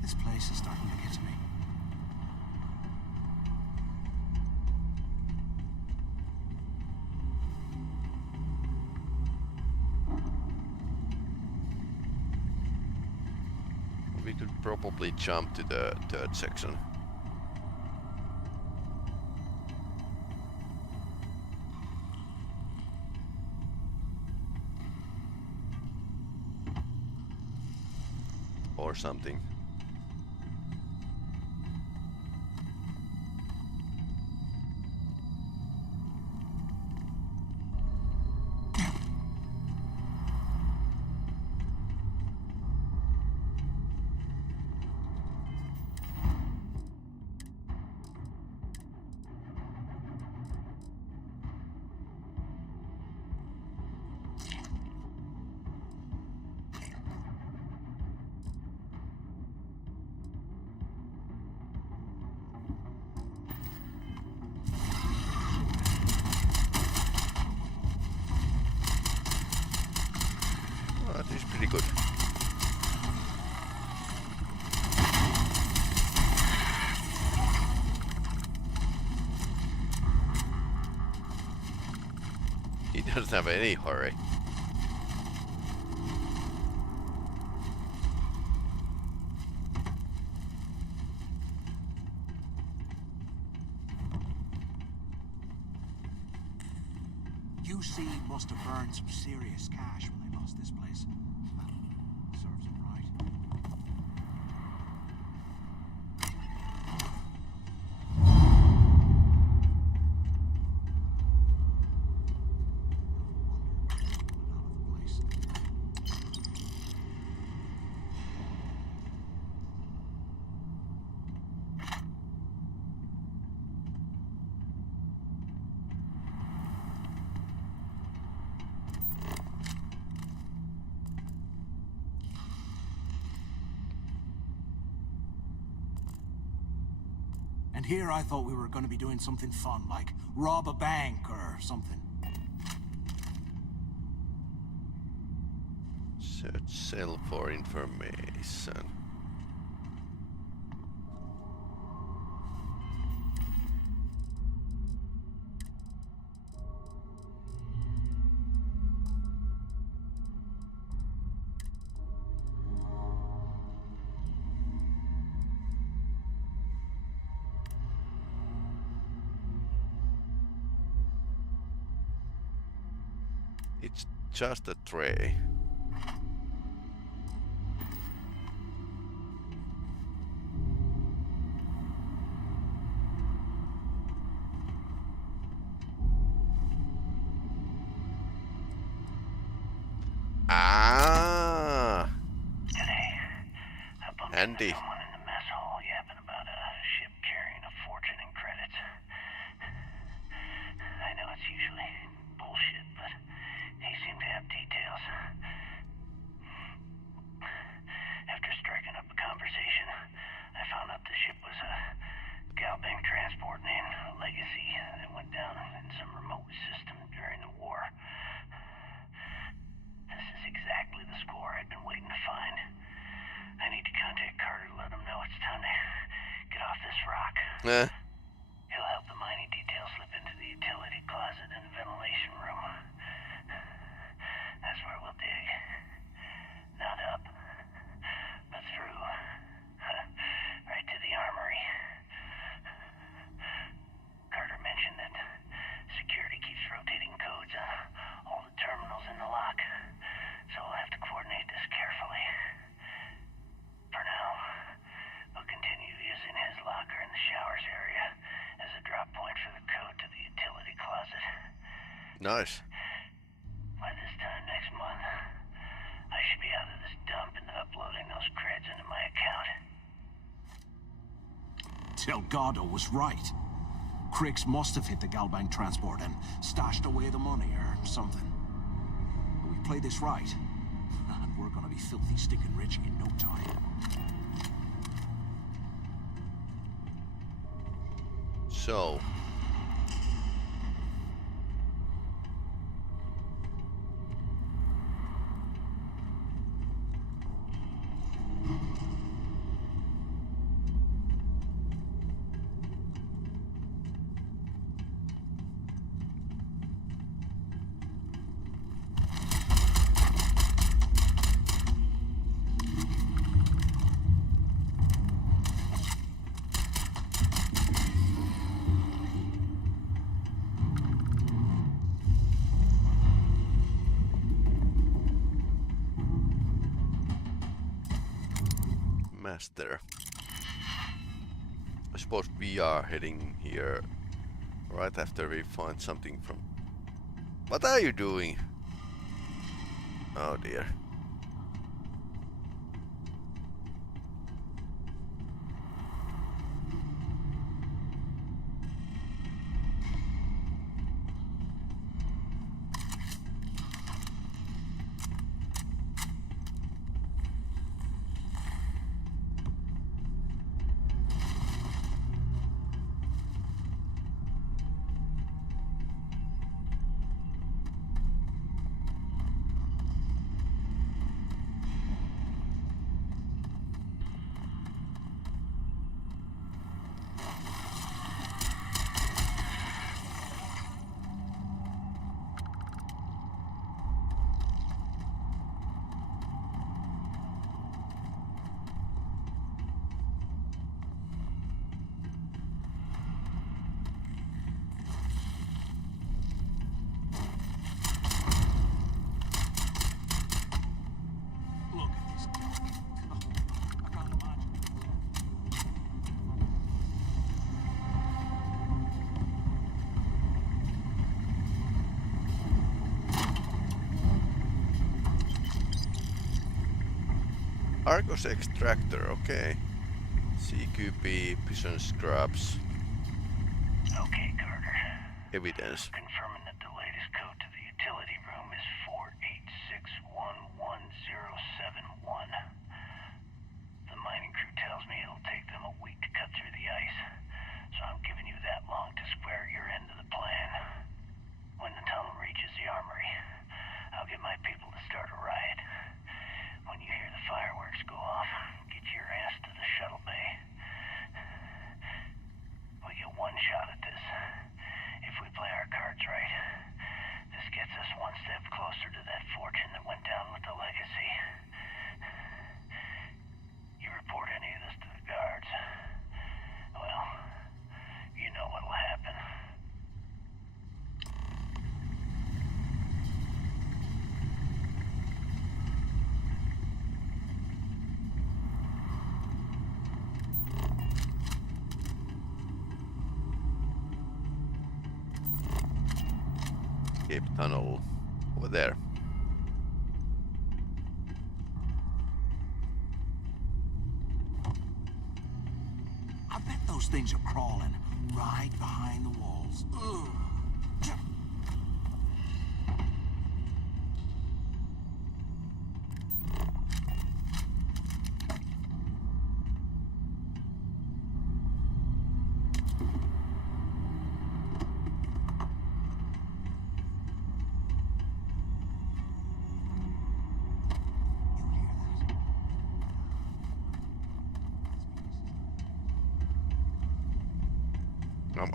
This place is starting to get to me. We could probably jump to the third section. Or something. This is pretty good. He doesn't have any hurry. UC must have burned some serious cash when they lost this place. Well, serves them right. And here I thought we were going to be doing something fun, like rob a bank or something. Search cell for information. It's just a tray. Ah! Andy. Someone in the mess hall yapping about a ship carrying a fortune in credits. I know it's usually bullshit, but he seemed to have details. After striking up a conversation, I found out the ship was a Galbank transport named Legacy that went down in some remote system during the war. This is exactly the score I'd been waiting to find. I need to contact Carter to let him know it's time to get off this rock. He'll help the mining detail slip into the utility closet in the ventilation room. That's where we'll dig. Not up, but through. Right to the armory. Carter mentioned that security keeps rotating codes on all the terminals in the lock, so we'll have to coordinate this carefully. For now, we'll continue using his locker in the showers area as a drop point for the code to the utility closet. Nice. By this time next month, I should be out of this dump and uploading those creds into my account. Delgado was right. Crix must have hit the Galbank transport and stashed away the money or something. But we play this right, and we're gonna be filthy stinking rich in no time. So. Master. I suppose we are heading here right after we find something from... What are you doing? Oh dear. Argos extractor, okay. CQB, prison scrubs. Okay, Carter. Evidence. Confirming that the latest code to the utility room is 486111071. The mining crew tells me it'll take them a week to cut through the ice, so I'm giving you that long to square your end of the plan. When the tunnel reaches the armory, I'll get my people to start a riot. When you hear the fireworks go off, get your ass to the shuttle bay. We get one shot at this. If we play our cards right, this gets us one step closer to that fortune that went down with the Legacy. You report any of this to the guards, well, you know what'll happen. Cape Tunnel over there. Those things are crawling right behind the walls. Ugh.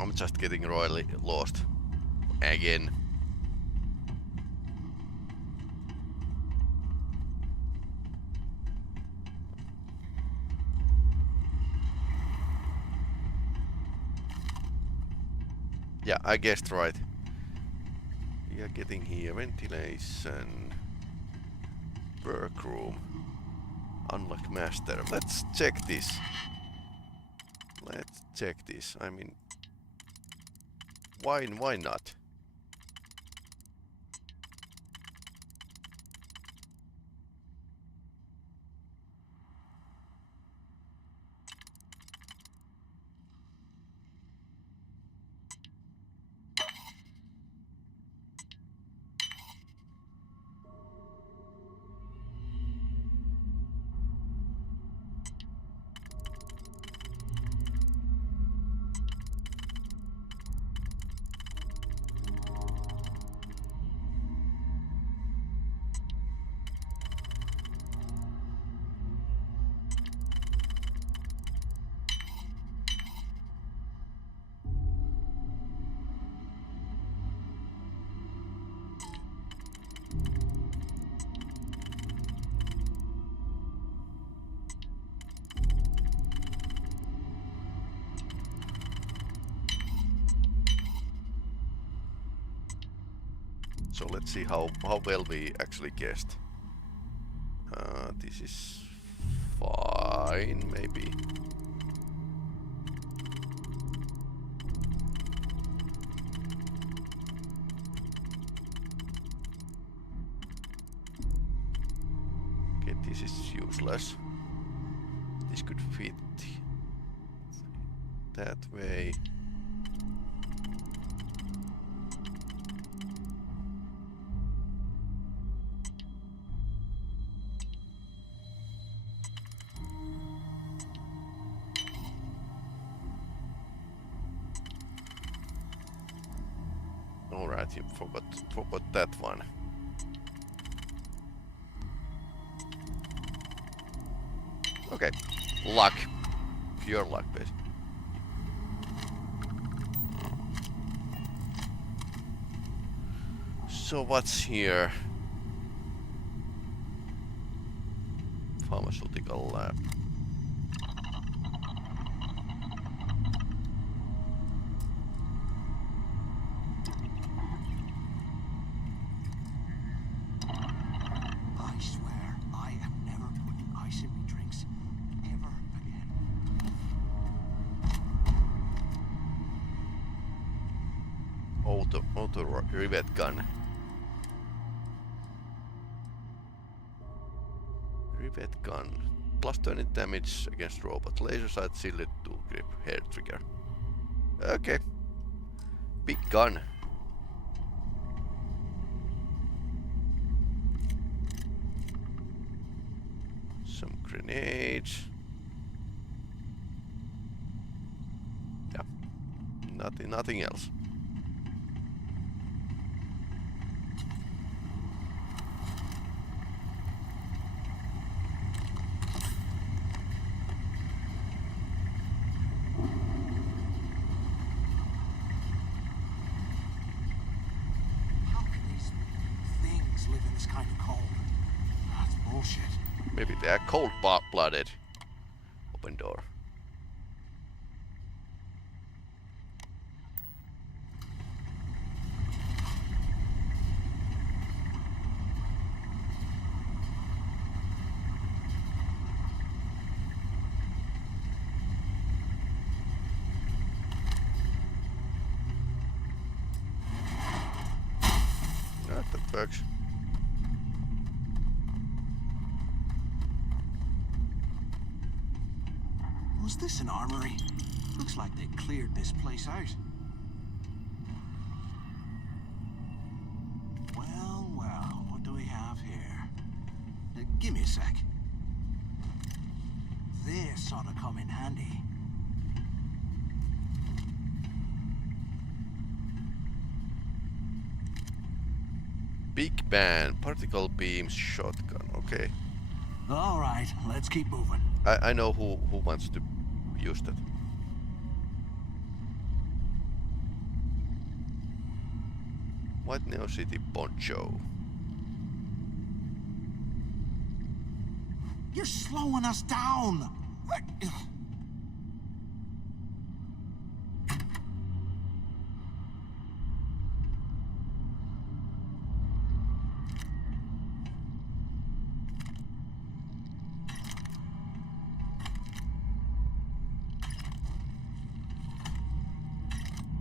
I'm just getting royally lost again. Yeah, I guessed right. We are getting here ventilation, workroom, unlock master. Let's check this. Let's check this. I mean, why not? So let's see how well we actually guessed. This is fine, maybe. Okay, this is useless. This could fit that way. Alright, you forgot that one. Okay, luck. Pure luck, basically. So what's here? Pharmaceutical lab. Auto rivet gun. Rivet gun. Plus 20 damage against robot. Laser sight, shielded tool grip, hair trigger. Okay. Big gun. Some grenades. Yeah. Nothing else. Maybe they are cold-blooded. Open door. That works. Was this an armory? Looks like they cleared this place out. Well, well, what do we have here? Give me a sec. This ought to come in handy. Big band, particle beam, shotgun. Okay. All right, let's keep moving. I know who wants to use that. White Neo City Poncho. You're slowing us down.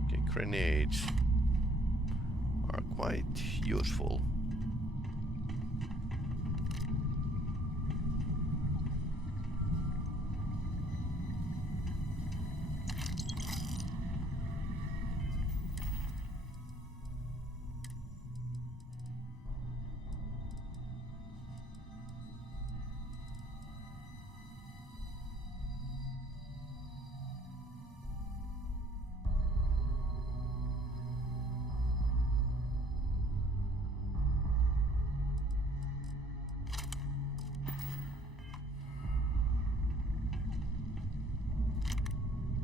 Okay, grenades are quite useful.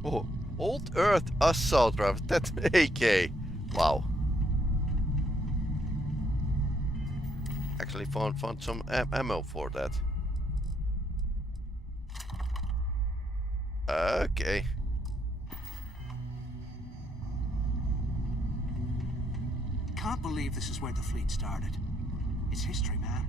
Oh, Old Earth Assault Rifle. That's AK. Wow. Actually found some ammo for that. Okay. Can't believe this is where the fleet started. It's history, man.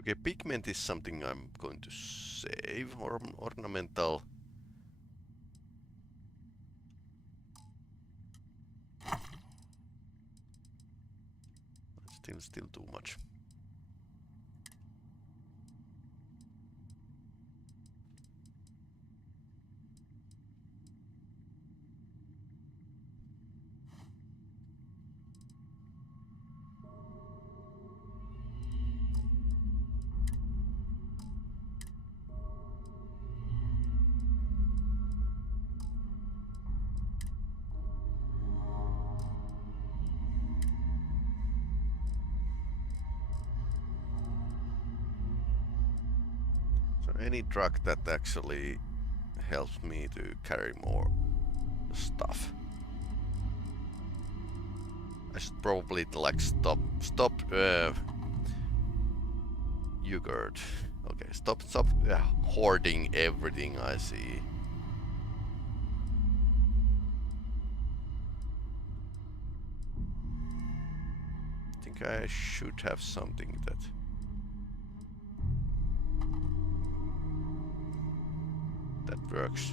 Okay, pigment is something I'm going to save, or ornamental. Still too much. So any drug that actually helps me to carry more stuff. I should probably like stop yogurt. Okay, stop hoarding everything I see. I think I should have something that works.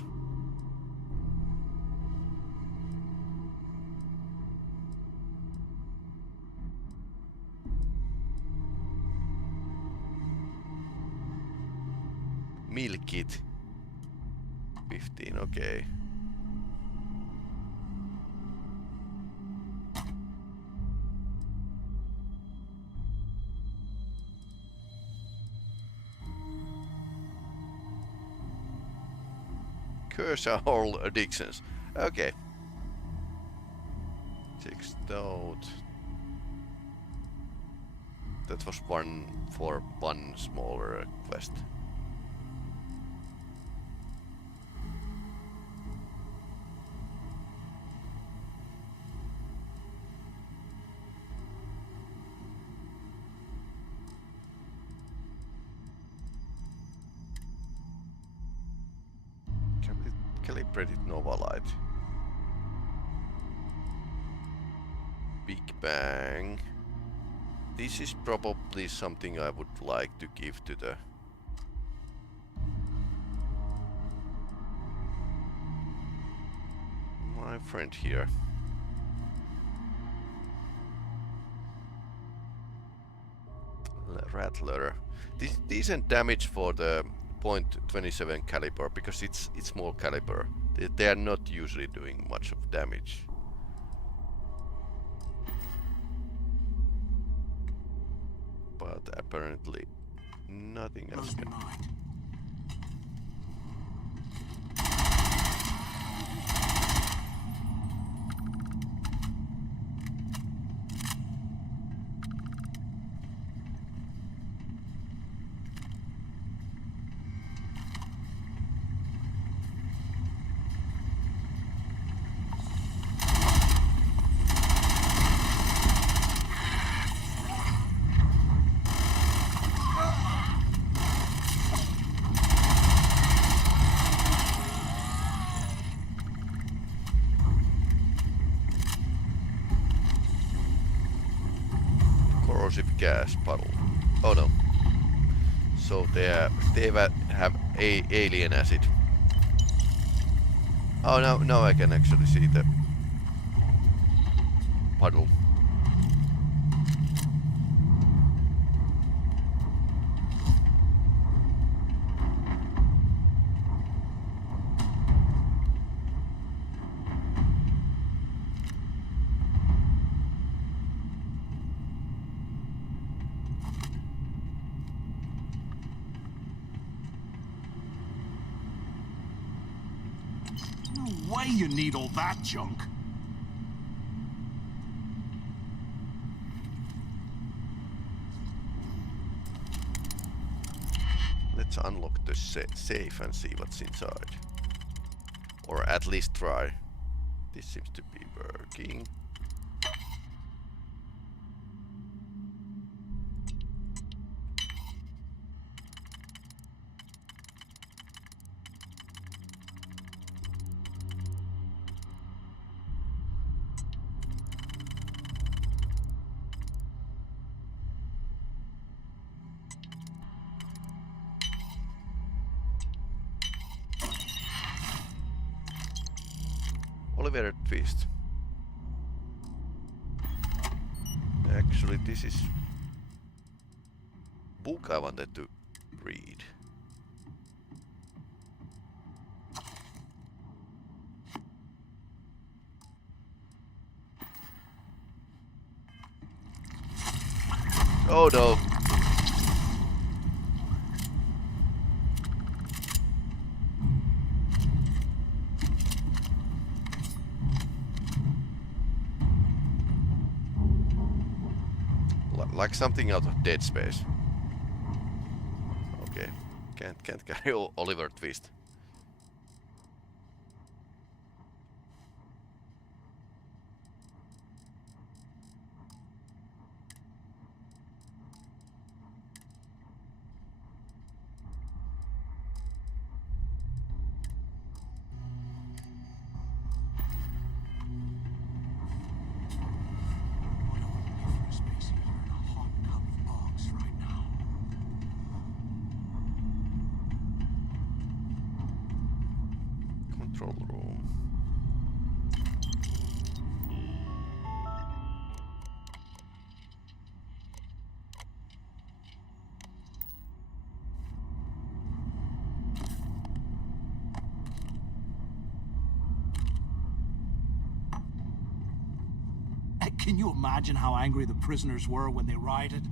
Meal kit 15, okay. Curse all addictions. Okay. 6 note. That was one for one smaller quest. Calibrated Nova Light. Big Bang. This is probably something I would like to give to the my friend here. Rattler. This decent damage for the .27 caliber because it's small caliber. They are not usually doing much of damage. But apparently nothing else. Corrosive gas puddle. Oh no. So they have alien acid. Oh no, now I can actually see the puddle. No way you need all that junk. Let's unlock the safe and see what's inside. Or at least try. This seems to be working. Oliver Twist. Actually, this is book I wanted to read. Oh no. Like something out of Dead Space. Okay, can't carry Oliver Twist. Control room. Can you imagine how angry the prisoners were when they rioted?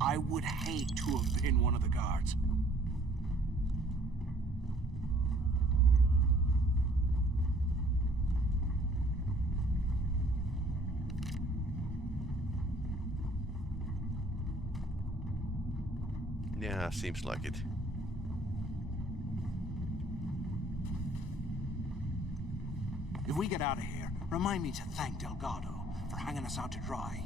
I would hate to have been one of the guards. Yeah, seems like it. If we get out of here, remind me to thank Delgado for hanging us out to dry.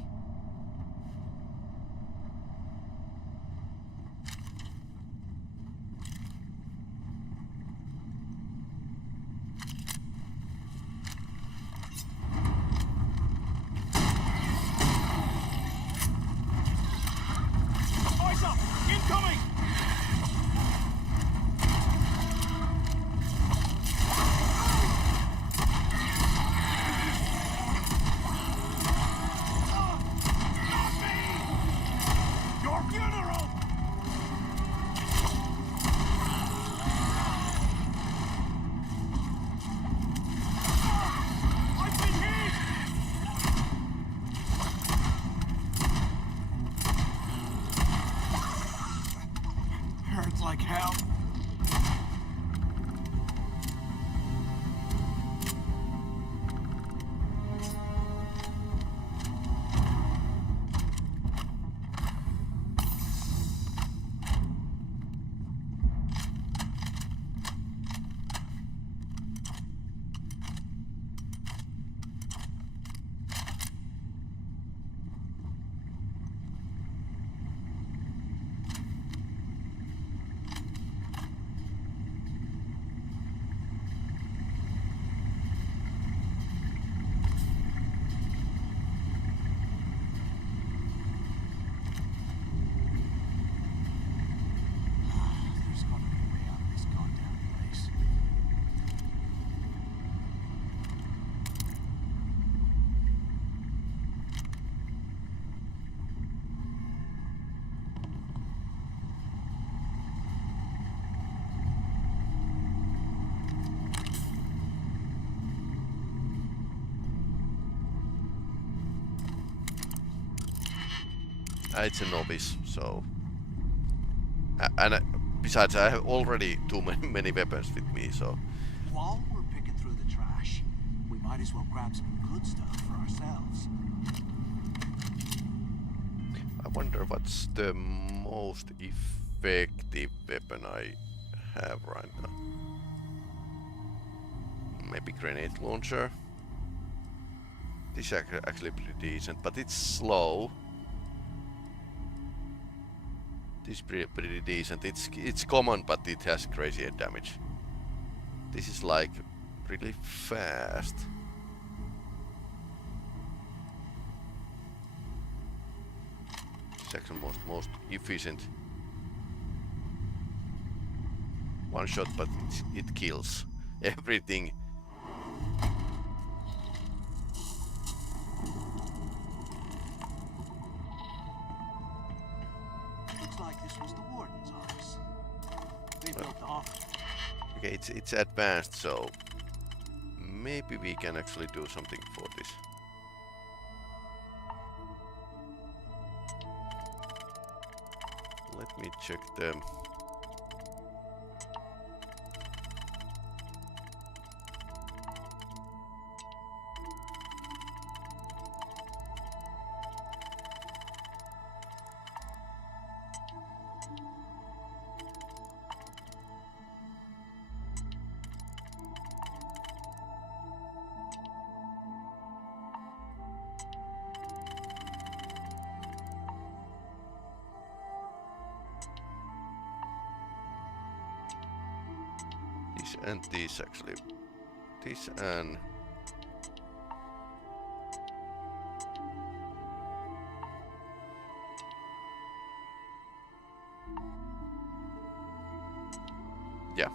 There's gotta be a way out of this goddamn place. It's a novice, so... besides, I have already too many weapons with me, so... While we're picking through the trash, we might as well grab some good stuff for ourselves. I wonder what's the most effective weapon I have right now. Maybe grenade launcher. This is actually pretty decent, but it's slow. This is pretty decent. It's common, but it has crazy damage. This is like really fast. It's actually most efficient. One shot, but it kills everything. Looks like this was the warden's office. They built the office. Okay, it's advanced, so maybe we can actually do something for this. Let me check the... and these actually. This and... yeah.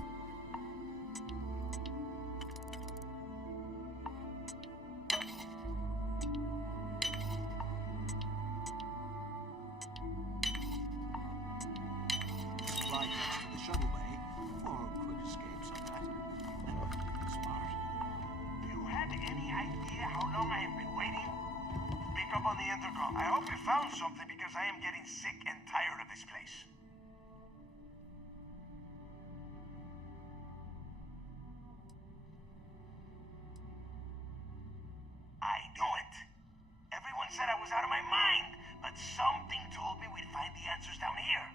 Right next to the shuttle bay for quick escapes and that. Smart. Do you have any idea how long I have been waiting? Pick up on the intercom. I hope you found something because I am getting sick and tired of this place. I knew it. Everyone said I was out of my mind, but something told me we'd find the answers down here.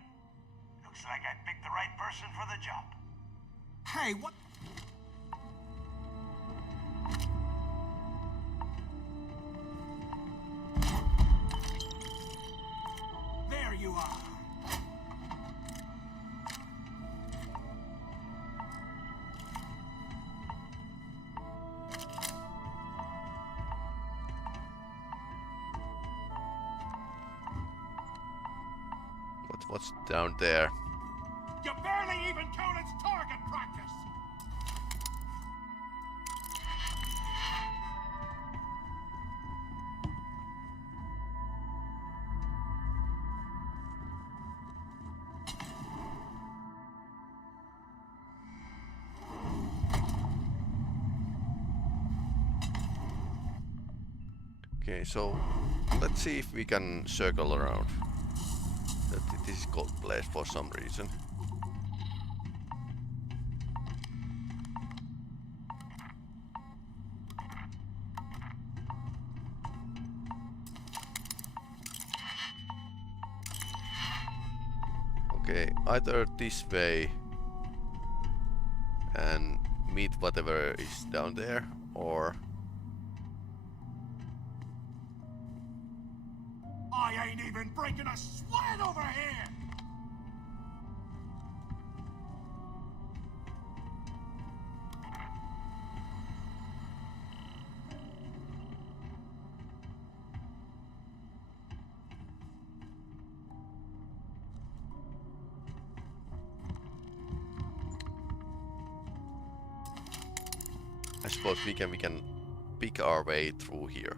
Looks like I picked the right person for the job. Hey, what? There you are. What's down there? You barely even counted target practice! Okay, so let's see if we can circle around. This is called place for some reason. Okay, either this way and meet whatever is down there, or... I ain't even breaking a sweat over here! I suppose we can pick our way through here.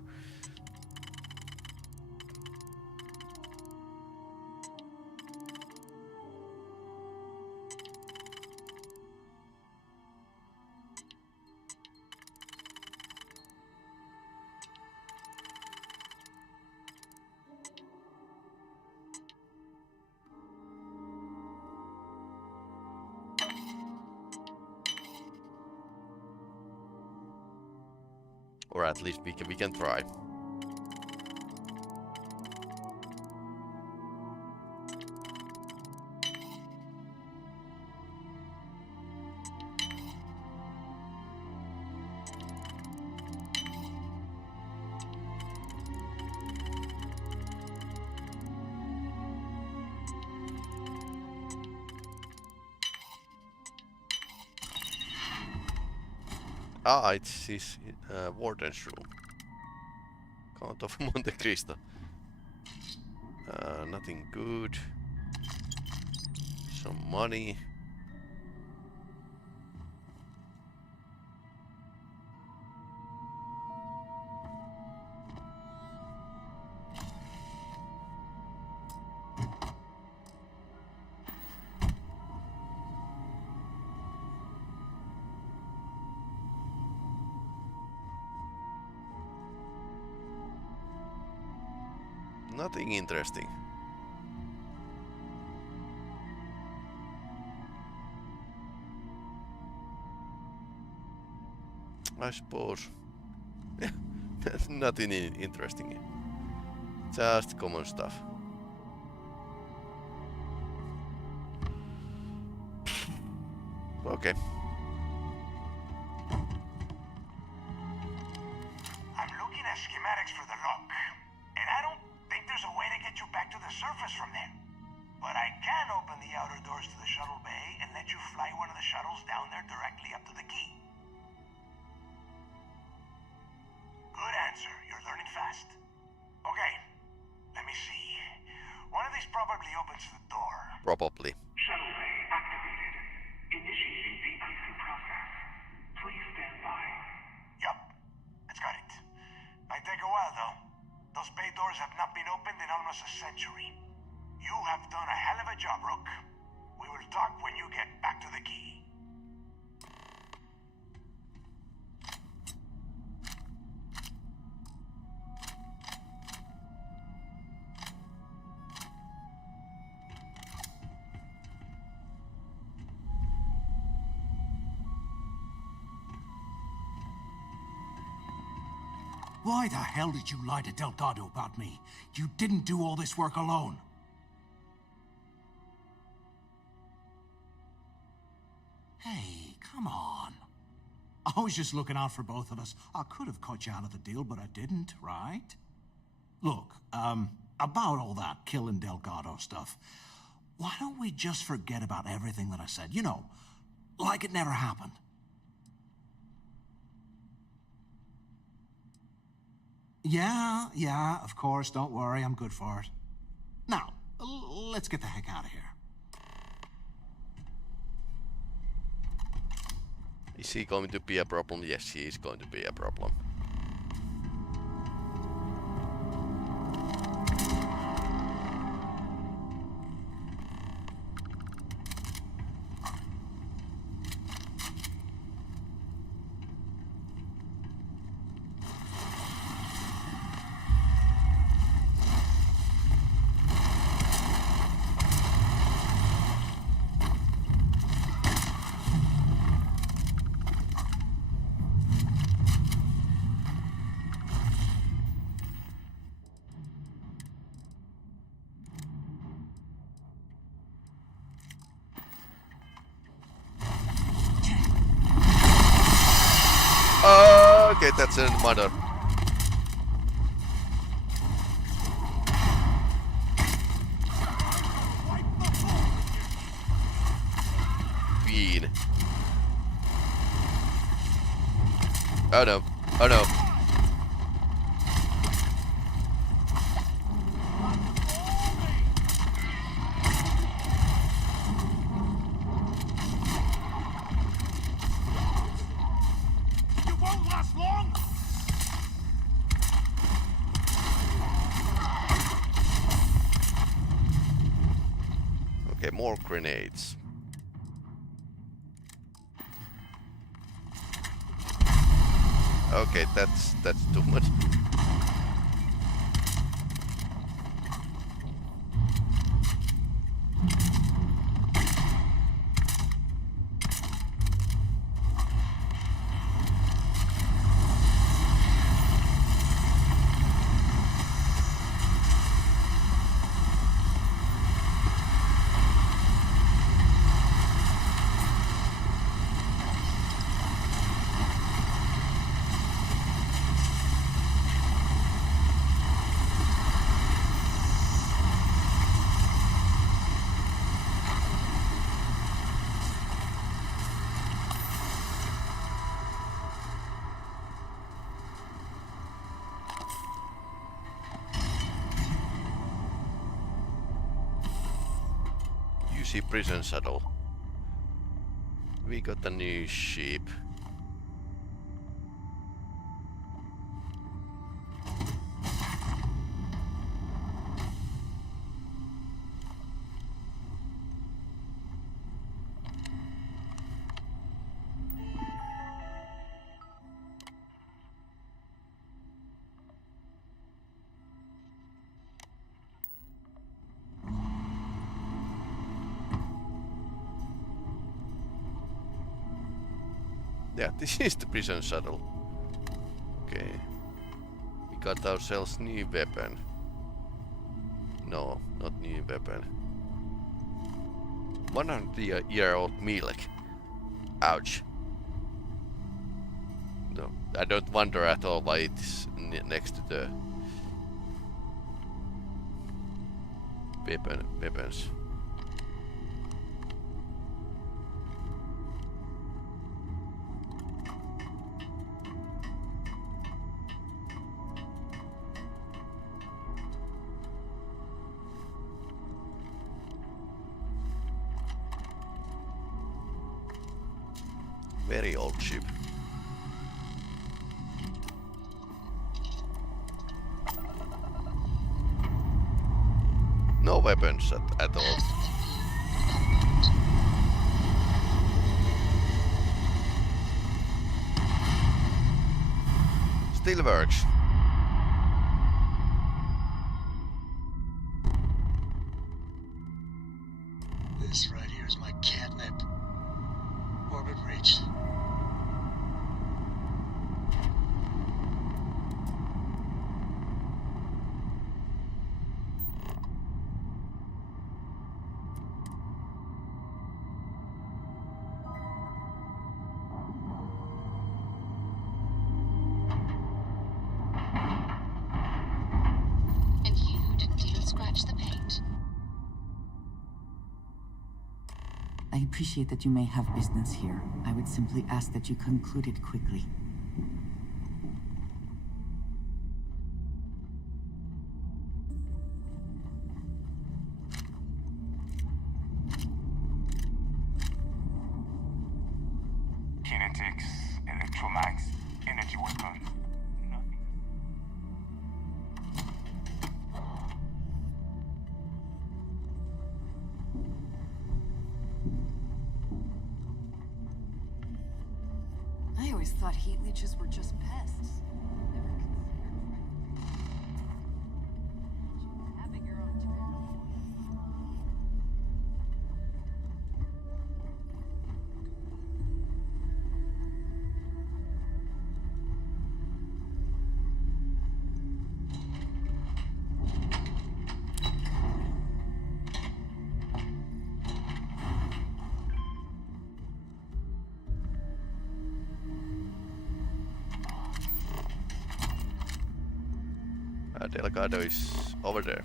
Or at least we can try. Ah, it's his warden's room. Count of Monte Cristo. Nothing good. Some money. Nothing interesting. I suppose. Nothing interesting. Just common stuff. Okay. I'm looking at schematics for the lock, and I don't think there's a way to get you back to the surface from there. But I can open the outer doors to the shuttle bay and let you fly one of the shuttles down there directly up to the key. Good answer. You're learning fast. Okay, let me see. One of these probably opens the door. Probably. Shuttle bay activated. Initiating the icing process. Please stand by. Yup, it's got it. Might take a while though. Those bay doors have not been opened in almost a century. You have done a hell of a job, Rook. We will talk when you get back to the key. Why the hell did you lie to Delgado about me? You didn't do all this work alone. Hey, come on. I was just looking out for both of us. I could have cut you out of the deal, but I didn't, right? Look, about all that killing Delgado stuff, why don't we just forget about everything that I said? You know, like it never happened. Yeah, of course, don't worry, I'm good for it. Now, let's get the heck out of here. Is he going to be a problem? Yes, he is going to be a problem. Okay, that's a mother. Queen. Oh no. Oh no. Okay, more grenades. Okay, that's too much. Prison shuttle. We got a new ship. Yeah, this is the prison shuttle. Okay. We got ourselves new weapon. No, not new weapon. 100-year-old milk. Ouch. No, I don't wonder at all why it's next to the weapons. Very old ship. No weapons at all. Still works. This right here is my catnip. Orbit reached. And you didn't even scratch the paint. I appreciate that you may have business here. I would simply ask that you conclude it quickly. Kinetics, electromags, energy weapon. Nothing. I always thought heat leeches were just pests. Having your own Delgado is over there.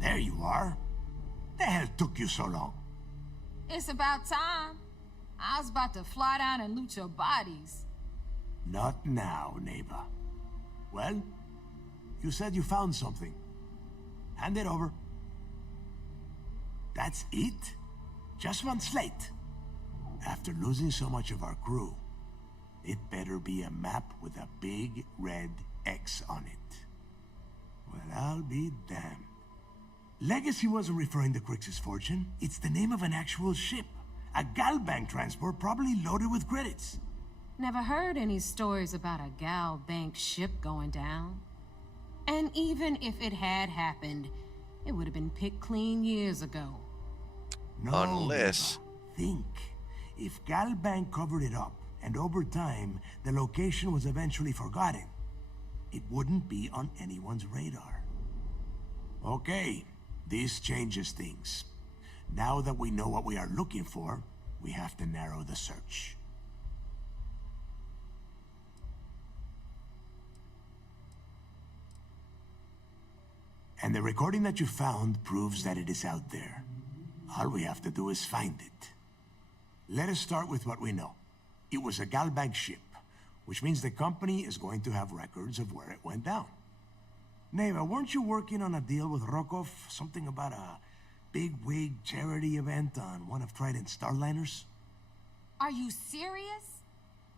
There you are. The hell took you so long? It's about time. I was about to fly down and loot your bodies. Not now, neighbor. Well, you said you found something. Hand it over. That's it? Just one slate? After losing so much of our crew, it better be a map with a big red X on it. Well, I'll be damned. Legacy wasn't referring to Crix's fortune. It's the name of an actual ship. A Galbank transport probably loaded with credits. Never heard any stories about a Gal Bank ship going down. And even if it had happened, it would have been picked clean years ago. No, Unless... Think. If Galbank covered it up, and over time, the location was eventually forgotten, it wouldn't be on anyone's radar. Okay, this changes things. Now that we know what we are looking for, we have to narrow the search. And the recording that you found proves that it is out there. All we have to do is find it. Let us start with what we know. It was a Galbank ship, which means the company is going to have records of where it went down. Neva, weren't you working on a deal with Rokov? Something about a big-wig charity event on one of Trident's Starliners? Are you serious?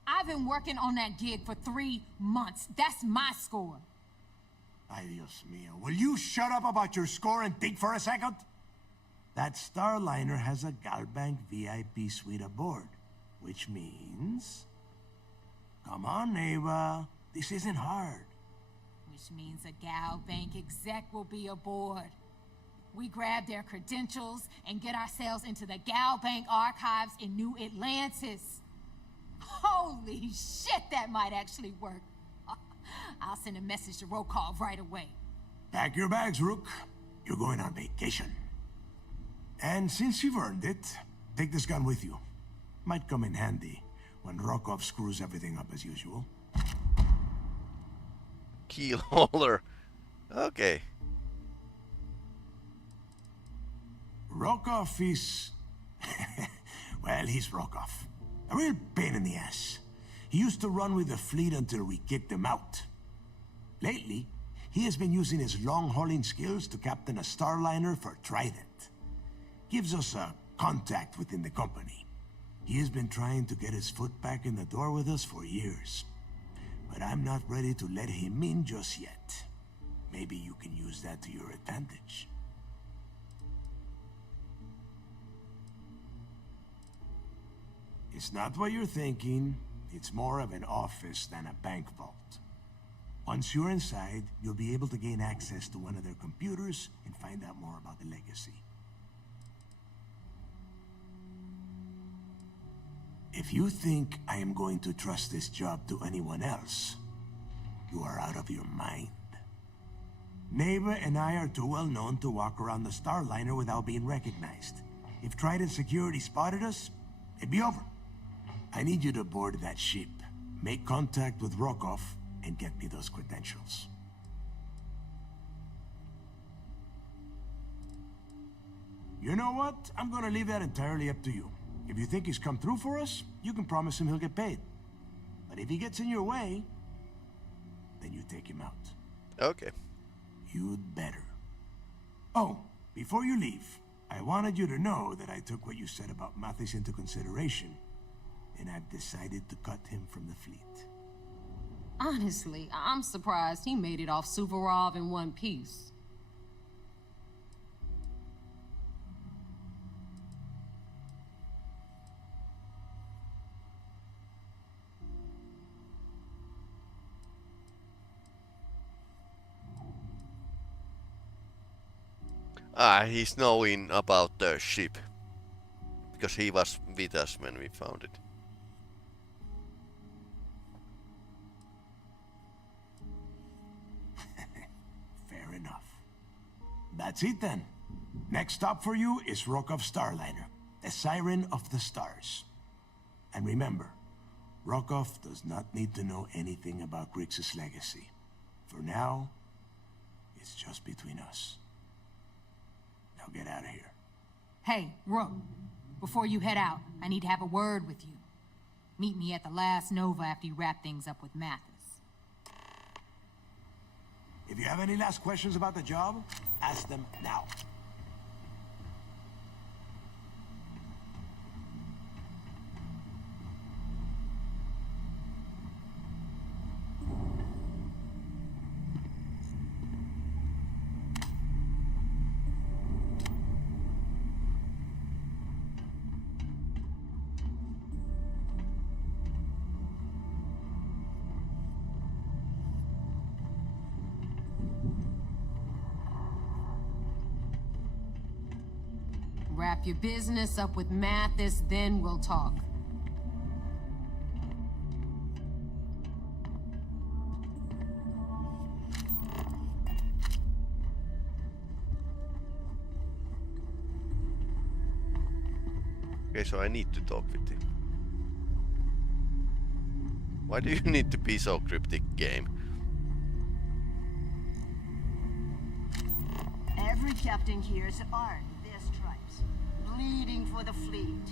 I've been working on that gig for 3 months. That's my score. Ay, Dios mío. Will you shut up about your score and think for a second? That Starliner has a Galbank VIP suite aboard, which means... Come on, Neva. This isn't hard. Which means a Gal Bank exec will be aboard. We grab their credentials and get ourselves into the Gal Bank archives in New Atlantis. Holy shit, that might actually work. I'll send a message to Rokov right away. Pack your bags, Rook. You're going on vacation. And since you've earned it, take this gun with you. Might come in handy when Rokov screws everything up as usual. Keel holder. Okay. Rokov is... well, he's Rokov. A real pain in the ass. He used to run with the fleet until we kicked him out. Lately, he has been using his long-hauling skills to captain a Starliner for Trident. Gives us a contact within the company. He has been trying to get his foot back in the door with us for years. But I'm not ready to let him in just yet. Maybe you can use that to your advantage. It's not what you're thinking. It's more of an office than a bank vault. Once you're inside, you'll be able to gain access to one of their computers and find out more about the legacy. If you think I am going to trust this job to anyone else, you are out of your mind. Neva and I are too well known to walk around the Starliner without being recognized. If Trident security spotted us, it'd be over. I need you to board that ship, make contact with Rokov, and get me those credentials. You know what? I'm gonna leave that entirely up to you. If you think he's come through for us, you can promise him he'll get paid. But if he gets in your way, then you take him out. Okay. You'd better. Oh, before you leave, I wanted you to know that I took what you said about Mathis into consideration, and I've decided to cut him from the fleet. Honestly, I'm surprised he made it off Suvorov in one piece. He's knowing about the ship. Because he was with us when we found it. Fair enough. That's it then. Next stop for you is Rokov Starliner, the Siren of the Stars. And remember, Rokov does not need to know anything about Grixis' legacy. For now, it's just between us. Now get out of here. Hey, Rook. Before you head out, I need to have a word with you. Meet me at the last Nova after you wrap things up with Mathis. If you have any last questions about the job, ask them now. Wrap your business up with Mathis, then we'll talk. Okay, so I need to talk with him. Why do you need to be so cryptic, game? Every captain here is armed with their stripes, bleeding for the fleet.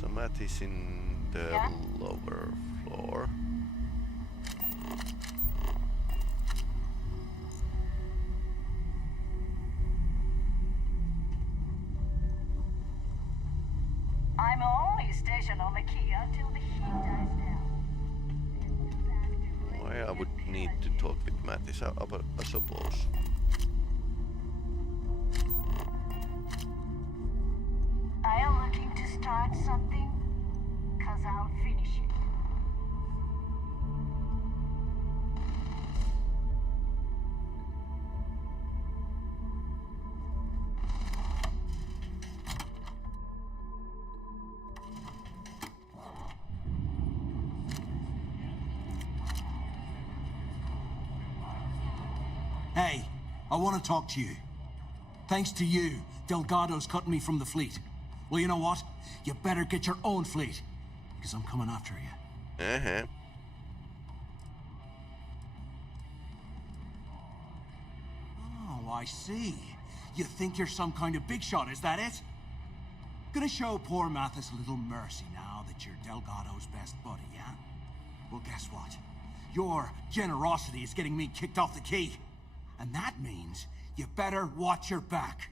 So Matt is in the Yeah? lower floor. I'm only stationed on the key until the heat dies down. Why I would need to talk with Mattis, I suppose. Are you looking to start something? 'Cause I'll finish it. Hey, I want to talk to you. Thanks to you, Delgado's cutting me from the fleet. Well, you know what? You better get your own fleet, because I'm coming after you. Uh-huh. Oh, I see. You think you're some kind of big shot, is that it? Gonna show poor Mathis a little mercy now that you're Delgado's best buddy, yeah? Well, guess what? Your generosity is getting me kicked off the key. And that means you better watch your back.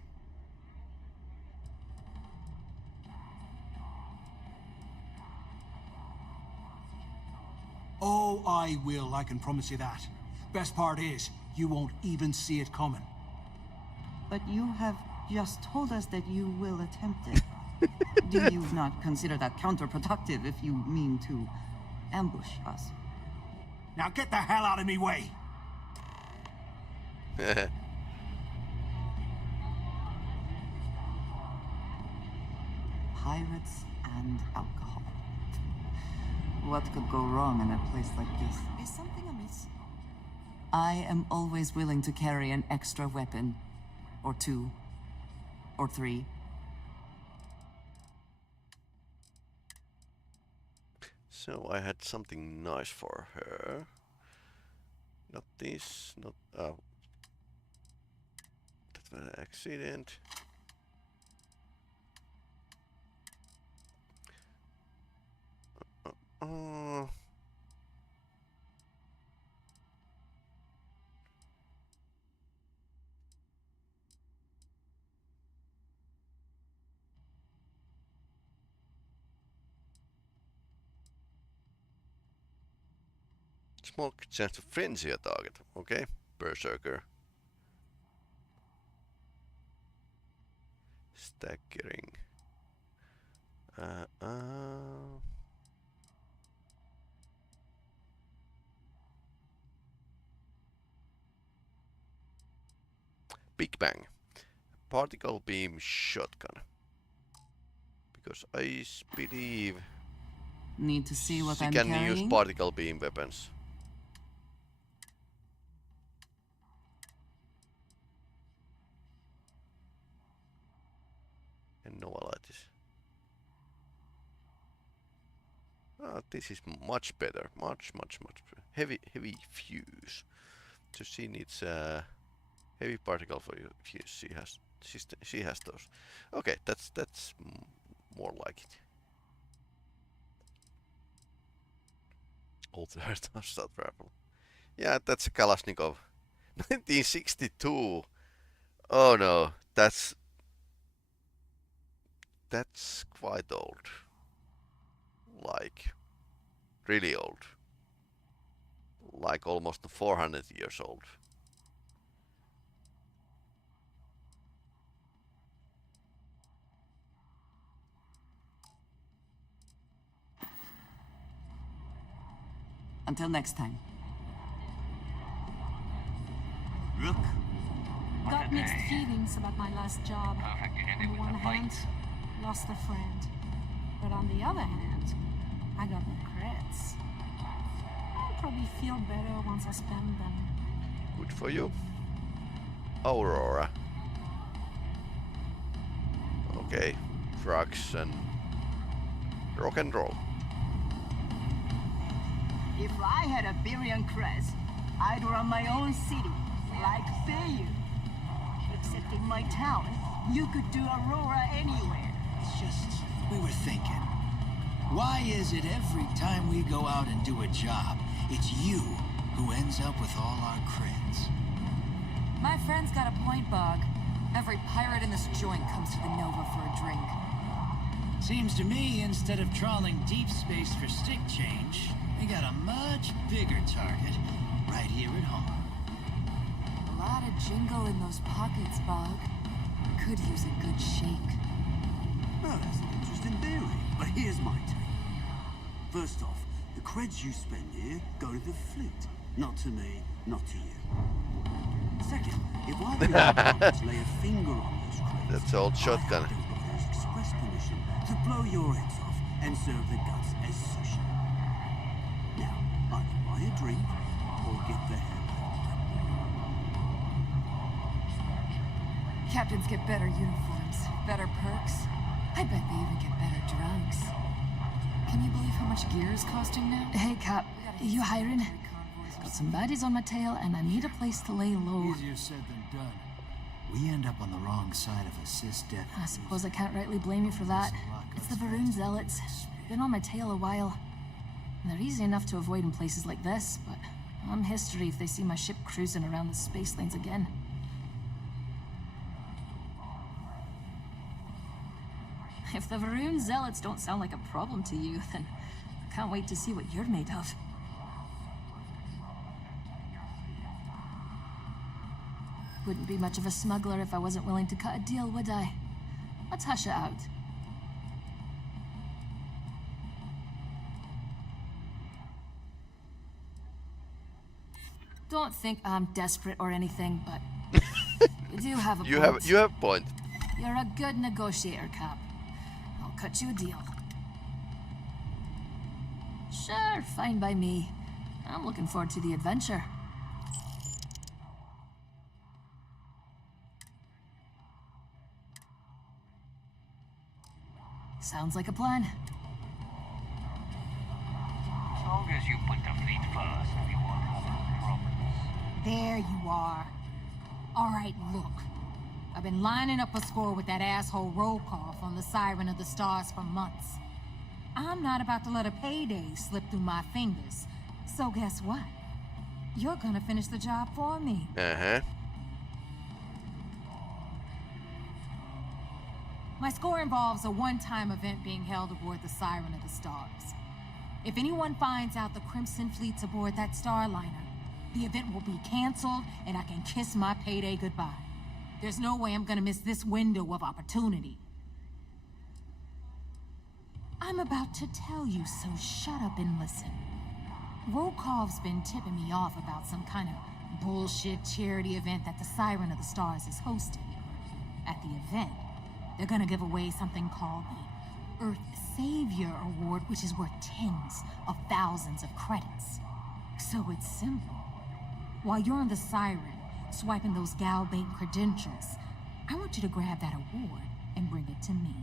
Oh, I will, I can promise you that. Best part is, you won't even see it coming. But you have just told us that you will attempt it. Do you not consider that counterproductive if you mean to ambush us? Now get the hell out of me way! Pirates and alcohol. What could go wrong in a place like this? Is something amiss? I am always willing to carry an extra weapon. Or two. Or three. So I had something nice for her. Not this, not that was an accident. Small chance to frenzy a target. Okay, Berserker. Staggering. Big Bang. Particle beam shotgun. Because I believe Need to see what she I'm can carrying? use particle beam weapons. this is much better. Much better. Heavy fuse. So she needs heavy particle for fuse. She has those. Okay, that's more like it. Old start rifle. Yeah, that's a Kalashnikov. 1962. Oh no, that's quite old. Like really old. Like almost 400 years old. Until next time. Look. Got mixed feelings about my last job. Perfect. You On ended the with one the hand, fight. lost a friend. But on the other hand, I got the creds. I'll probably feel better once I spend them. Good for you. Aurora. Okay, drugs and rock and roll. If I had a billion creds, I'd run my own city, like Bayou. Except in my town, you could do Aurora anywhere. It's just, we were thinking, why is it every time we go out and do a job, it's you who ends up with all our creds? My friend's got a point, Bog. Every pirate in this joint comes to the Nova for a drink. Seems to me, instead of trawling deep space for stick change, we got a much bigger target right here at home. A lot of jingle in those pockets, Bog. Could use a good shake. Well, that's an interesting theory, but here's my take. First off, the creds you spend here go to the fleet. Not to me, not to you. Second, if I were to lay a finger on those creds, that's old shotgun. There's express permission to blow your heads off and serve the guts as sushi. Now, either buy a drink or get the hell out. Captains get better uniforms, better perks. I bet they even get better drugs. Can you believe how much gear is costing now? Hey, Cap, you hiring? Got some baddies on my tail, and I need a place to lay low. Easier said than done. We end up on the wrong side of a cis-def. I suppose I can't rightly blame you for that. It's the Varun Zealots. Been on my tail a while. And they're easy enough to avoid in places like this, but I'm history if they see my ship cruising around the space lanes again. If the Varun Zealots don't sound like a problem to you, then I can't wait to see what you're made of. Wouldn't be much of a smuggler if I wasn't willing to cut a deal, would I? Let's hush it out. Don't think I'm desperate or anything, but you do have a point. You have a point. You're a good negotiator, Cap. I'll cut you a deal. Sure, fine by me. I'm looking forward to the adventure. Sounds like a plan. As long as you put the fleet first, we won't have any problems. There you are. All right, look. I've been lining up a score with that asshole Rokoff on the Siren of the Stars for months. I'm not about to let a payday slip through my fingers. So guess what? You're gonna finish the job for me. Uh-huh. My score involves a one-time event being held aboard the Siren of the Stars. If anyone finds out the Crimson Fleet's aboard that Starliner, the event will be canceled and I can kiss my payday goodbye. There's no way I'm gonna miss this window of opportunity. I'm about to tell you, so shut up and listen. Rokov's been tipping me off about some kind of bullshit charity event that the Siren of the Stars is hosting. At the event, they're gonna give away something called the Earth Savior Award, which is worth tens of thousands of credits. So it's simple. While you're on the Siren, swiping those Galbait credentials, I want you to grab that award and bring it to me.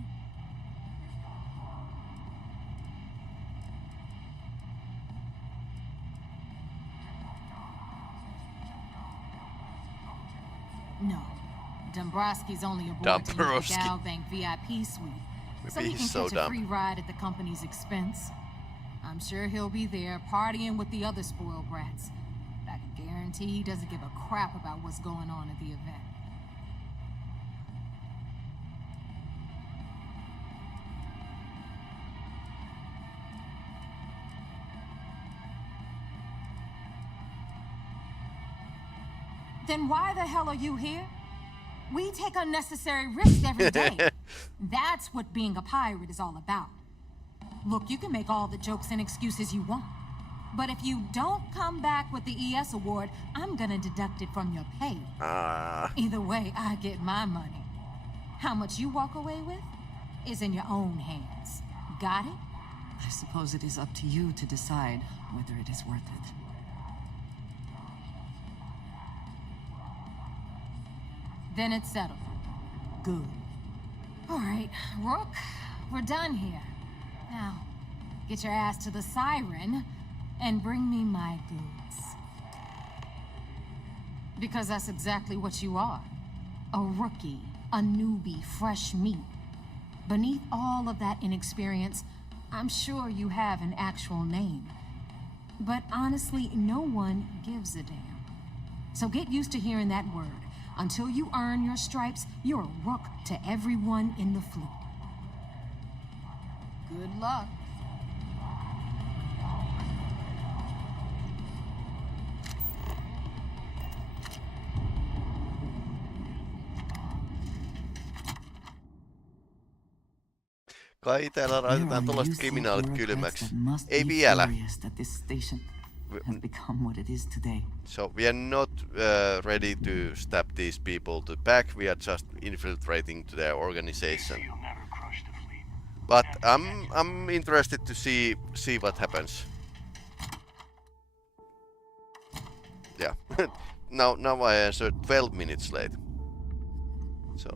No. Dombrowski's only aboard to hit the Dombrowski. Gal Bank VIP suite. So Maybe he he's can so catch a dumb. free ride at the company's expense. I'm sure he'll be there partying with the other spoiled brats. But I can guarantee he doesn't give a crap about what's going on at the event. Then why the hell are you here? We take unnecessary risks every day. That's what being a pirate is all about. Look, you can make all the jokes and excuses you want. But if you don't come back with the ES award, I'm gonna deduct it from your pay. Either way, I get my money. How much you walk away with is in your own hands. Got it? I suppose it is up to you to decide whether it is worth it. Then it's settled. Good. All right, Rook, we're done here. Now, get your ass to the siren and bring me my goods. Because that's exactly what you are. A rookie, a newbie, fresh meat. Beneath all of that inexperience, I'm sure you have an actual name. But honestly, no one gives a damn. So get used to hearing that word. Until you earn your stripes, you're a rook to everyone in the fleet. Good luck. Kai täällä There laitetaan are tuollaiset useful kriminaalit bureaucrats kylmäksi. that must Ei be vielä. furious that this station has become what it is today. So we are not ready to stab these people to back. We are just infiltrating to their organization. But I'm interested to see what happens. Yeah. now I answered 12 minutes late. So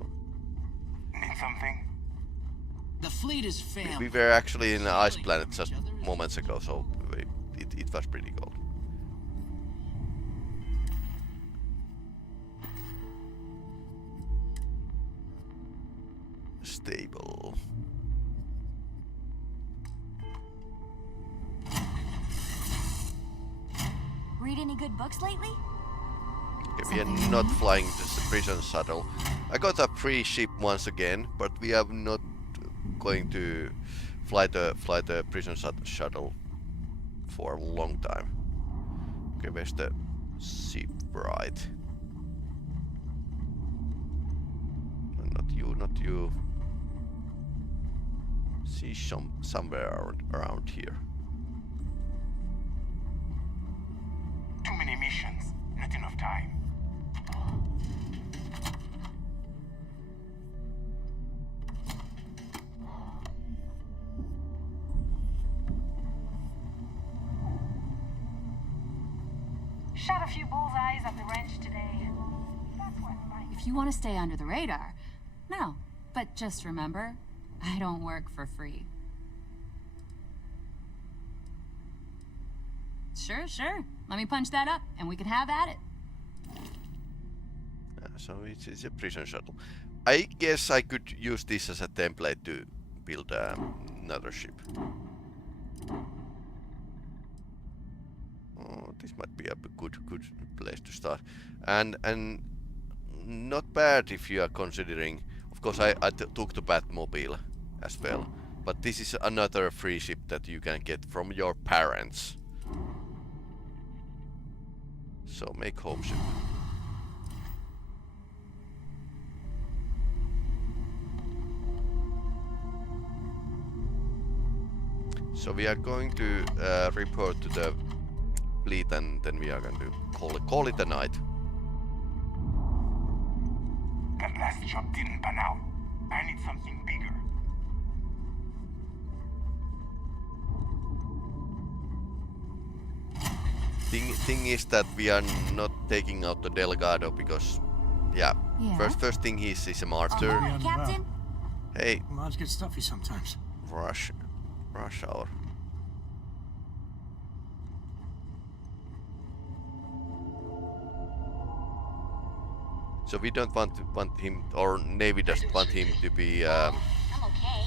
Need something? The fleet is family. we were actually in an ice planet just moments ago, so it was pretty cold. Stable. Read any good books lately? Okay, we are not flying this prison shuttle. I got a free ship once again, but we are not going to fly the prison shuttle for a long time. Okay, where's the ship? Right. Not you. See somewhere around here. Too many missions, not enough time. Shot a few bullseyes at the wrench today. That's what life. If you want to stay under the radar, no. But just remember, I don't work for free. Sure. Let me punch that up, and we can have at it. So it's a prison shuttle. I guess I could use this as a template to build another ship. Oh, this might be a good place to start, and not bad if you are considering. Of course, I took the Batmobile as well, but this is another free ship that you can get from your parents. So make home ship. So we are going to report to the fleet, and then we are going to call it a night. That last job didn't pan out. I need something bigger. Thing is that we are not taking out the Delgado because, yeah. First thing he's a martyr. Hi, Captain. Hey. Lives get stuffy sometimes. Rush hour. So we don't want him, or Navy doesn't want him to be I'm okay.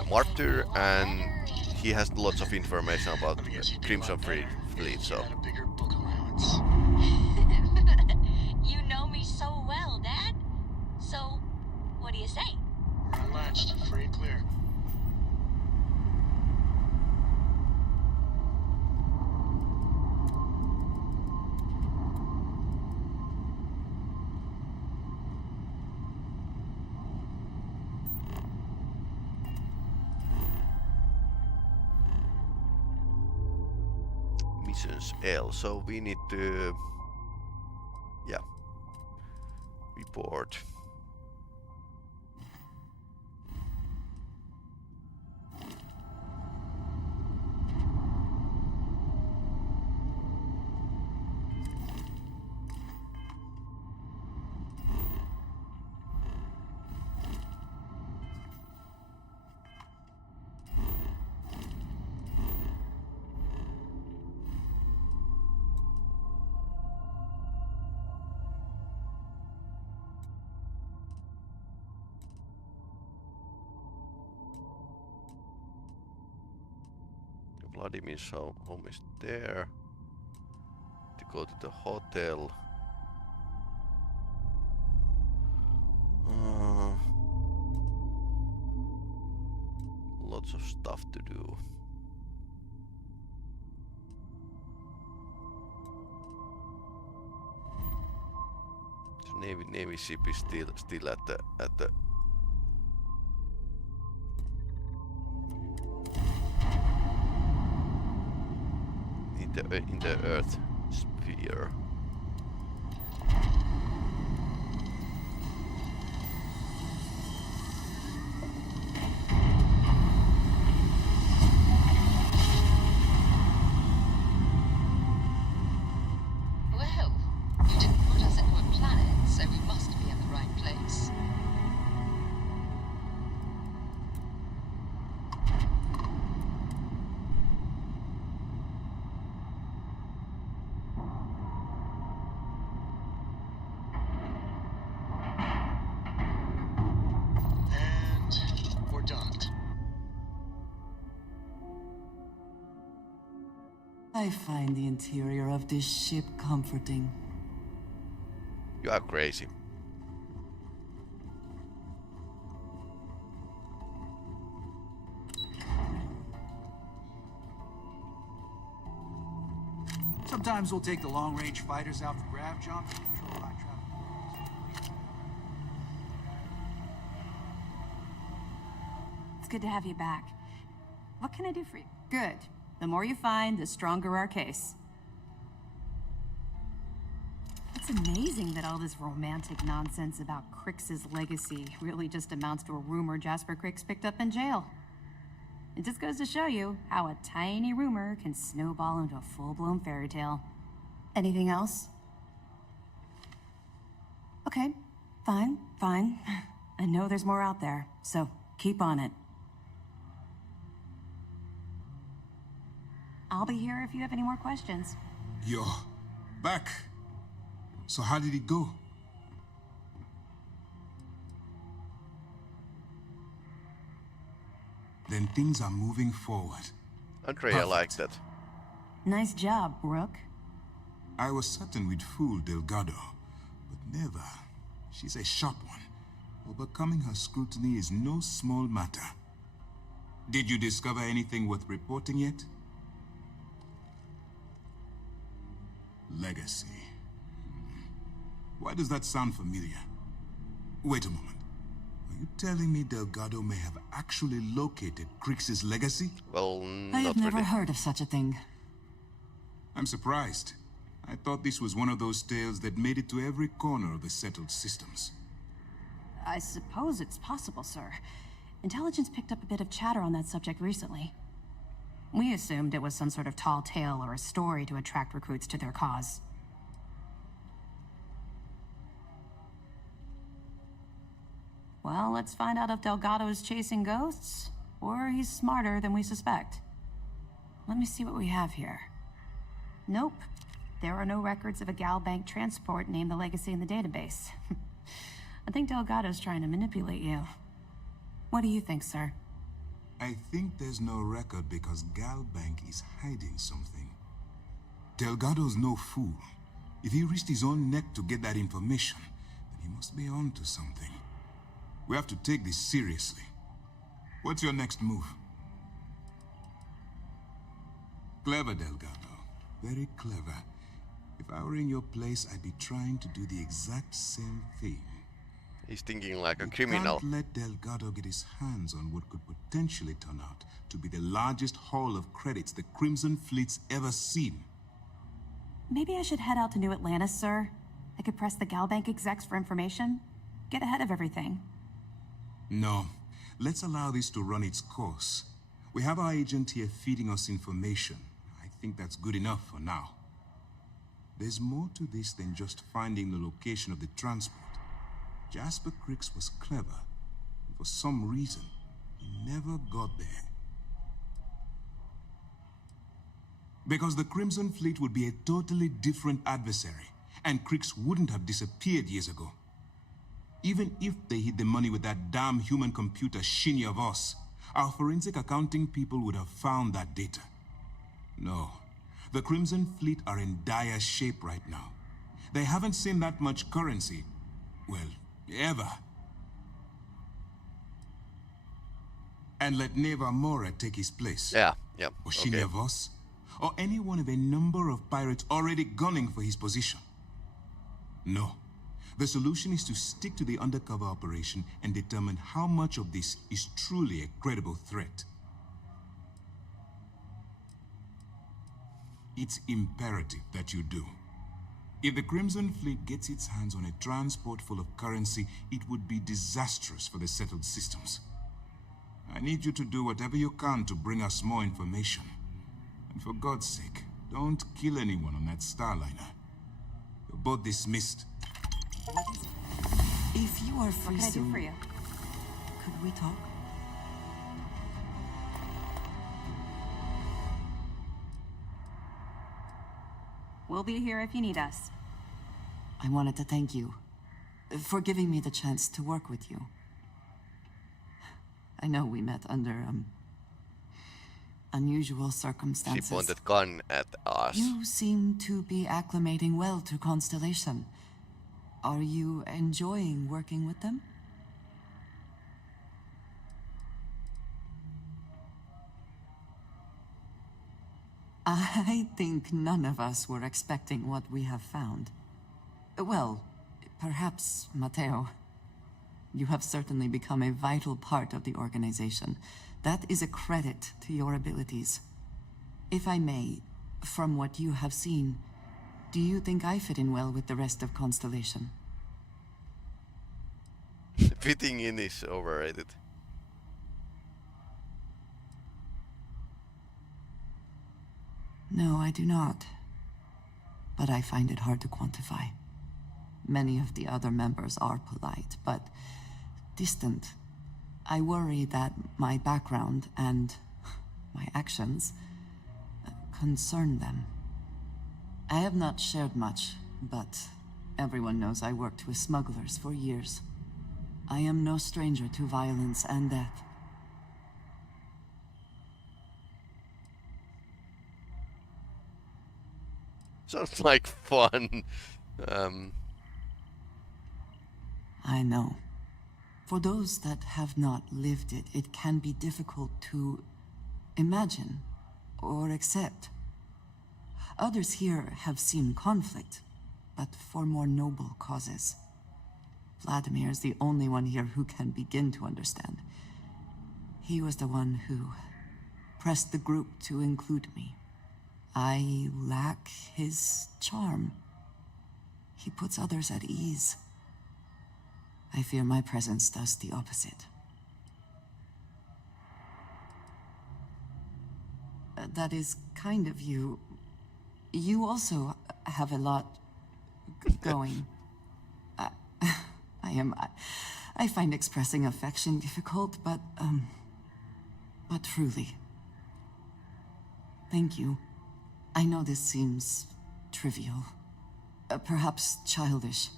a martyr, and he has lots of information about I guess you'd be a Crimson lot better Fleet. if you So had a bigger book allowance. You know me so well, Dad. So, what do you say? We're unlatched, free and clear. missions L. So we need to, yeah, report. Vladimir's home is there. To go to the hotel. Lots of stuff to do. So Navy ship is still at the in the Earth sphere. Well, you didn't put us into a planet, so we must be in the right place. And we're docked. I find the interior of this ship comforting. You are crazy. Sometimes we'll take the long-range fighters out for grav jumps and control high traffic. It's good to have you back. What can I do for you? Good. The more you find, the stronger our case. It's amazing that all this romantic nonsense about Crix's legacy really just amounts to a rumor Jasper Crix picked up in jail. It just goes to show you how a tiny rumor can snowball into a full-blown fairy tale. Anything else? Okay, fine. I know there's more out there, so keep on it. I'll be here if you have any more questions. You're back. So how did it go? Then things are moving forward. Andrea liked that. Nice job, Rook. I was certain we'd fool Delgado, but never. She's a sharp one. Overcoming her scrutiny is no small matter. Did you discover anything worth reporting yet? Legacy. Why does that sound familiar? Wait a moment. Are you telling me Delgado may have actually located Crix's legacy? Well, I have never heard of such a thing. I'm surprised. I thought this was one of those tales that made it to every corner of the settled systems. I suppose it's possible, sir. Intelligence picked up a bit of chatter on that subject recently. We assumed it was some sort of tall tale or a story to attract recruits to their cause. Well, let's find out if Delgado's chasing ghosts, or he's smarter than we suspect. Let me see what we have here. Nope. there are no records of a Gal Bank transport named the Legacy in the database. I think Delgado's trying to manipulate you. What do you think, sir? I think there's no record because Gal Bank is hiding something. Delgado's no fool. If he risked his own neck to get that information, then he must be on to something. We have to take this seriously. What's your next move? Clever, Delgado. Very clever. If I were in your place, I'd be trying to do the exact same thing. He's thinking like a You criminal. can't let Delgado get his hands on what could potentially turn out to be the largest haul of credits the Crimson Fleet's ever seen. Maybe I should head out to New Atlantis, sir. I could press the Gal Bank execs for information. Get ahead of everything. No. Let's allow this to run its course. We have our agent here feeding us information. I think that's good enough for now. There's more to this than just finding the location of the transport. Jasper Cricks was clever. For some reason, he never got there. Because the Crimson Fleet would be a totally different adversary, and Cricks wouldn't have disappeared years ago. Even if they hid the money with that damn human computer Shinny of us, our forensic accounting people would have found that data. No, the Crimson Fleet are in dire shape right now. They haven't seen that much currency, well, ever. And let Neva Mora take his place. Yeah, Or Shinny of us. Or any one of a number of pirates already gunning for his position. No. The solution is to stick to the undercover operation and determine how much of this is truly a credible threat. It's imperative that you do. If the Crimson Fleet gets its hands on a transport full of currency, it would be disastrous for the settled systems. I need you to do whatever you can to bring us more information. And for God's sake, don't kill anyone on that Starliner. You're both dismissed. If you are free What can I do soon, for you? could we talk? We'll be here if you need us. I wanted to thank you for giving me the chance to work with you. I know we met under, unusual She circumstances. pointed gun at us. You seem to be acclimating well to Constellation. Are you enjoying working with them? I think none of us were expecting what we have found. Well, perhaps Mateo. You have certainly become a vital part of the organization. That is a credit to your abilities. If I may, from what you have seen, do you think I fit in well with the rest of Constellation? Fitting in is overrated. No, I do not. But I find it hard to quantify. Many of the other members are polite, but distant. I worry that my background and my actions concern them. I have not shared much, but everyone knows I worked with smugglers for years. I am no stranger to violence and death. Sounds like fun. I know. For those that have not lived it, it can be difficult to imagine or accept. Others here have seen conflict, but for more noble causes. Vladimir is the only one here who can begin to understand. He was the one who pressed the group to include me. I lack his charm. He puts others at ease. I fear my presence does the opposite. That is kind of you. You also have a lot going. I find expressing affection difficult, but truly. Thank you. I know this seems trivial, perhaps childish.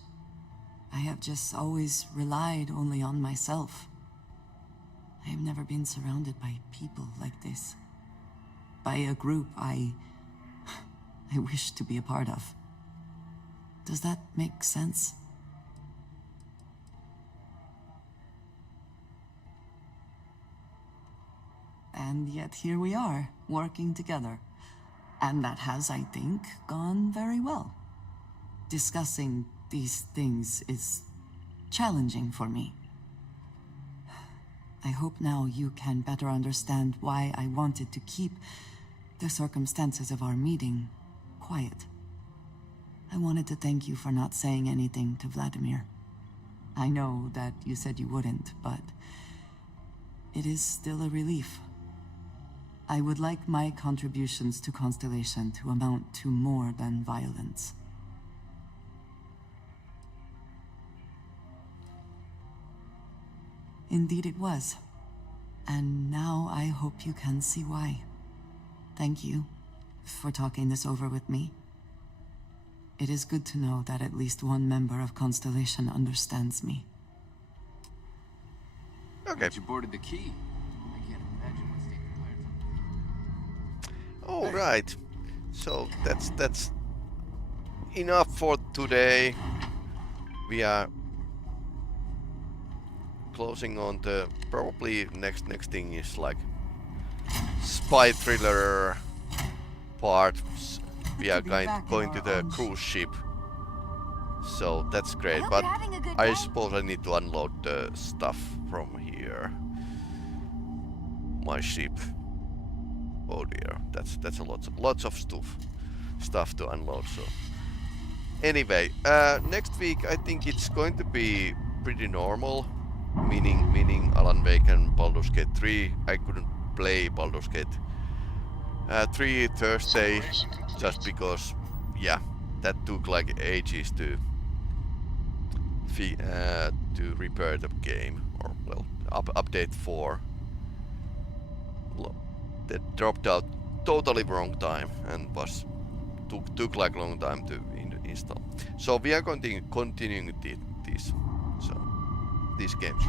I have just always relied only on myself. I have never been surrounded by people like this. By a group I wish to be a part of. Does that make sense? And yet here we are, working together. And that has, I think, gone very well. Discussing these things is challenging for me. I hope now you can better understand why I wanted to keep the circumstances of our meeting quiet. I wanted to thank you for not saying anything to Vladimir. I know that you said you wouldn't, but it is still a relief. I would like my contributions to Constellation to amount to more than violence. Indeed it was. And now I hope you can see why. Thank you for talking this over with me. It is good to know that at least one member of Constellation understands me. Okay. You boarded the key. I can't imagine what state the pirates are. All right. So that's enough for today. We are closing on the probably next thing is like spy thriller part. We are going to the cruise ship, so that's great. But I suppose I need to unload the stuff from here. My ship. Oh dear, that's a lots of stuff to unload. So anyway, next week I think it's going to be pretty normal. Meaning Alan Wake and Baldur's Gate 3. I couldn't play Baldur's Gate 3 Thursday just because, yeah, that took like ages to repair the game, or well, update 4. That dropped out totally wrong time and took like long time to install. So we are continuing these games,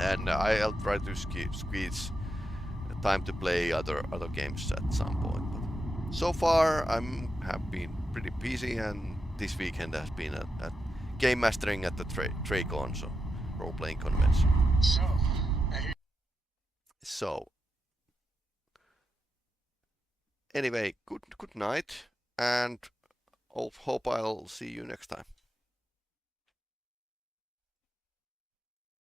and I'll try to squeeze time to play other games at some point. But so far have been pretty busy, and this weekend has been at game mastering at the TreyCon, so role-playing convention. So anyway, good night, and hope I'll see you next time.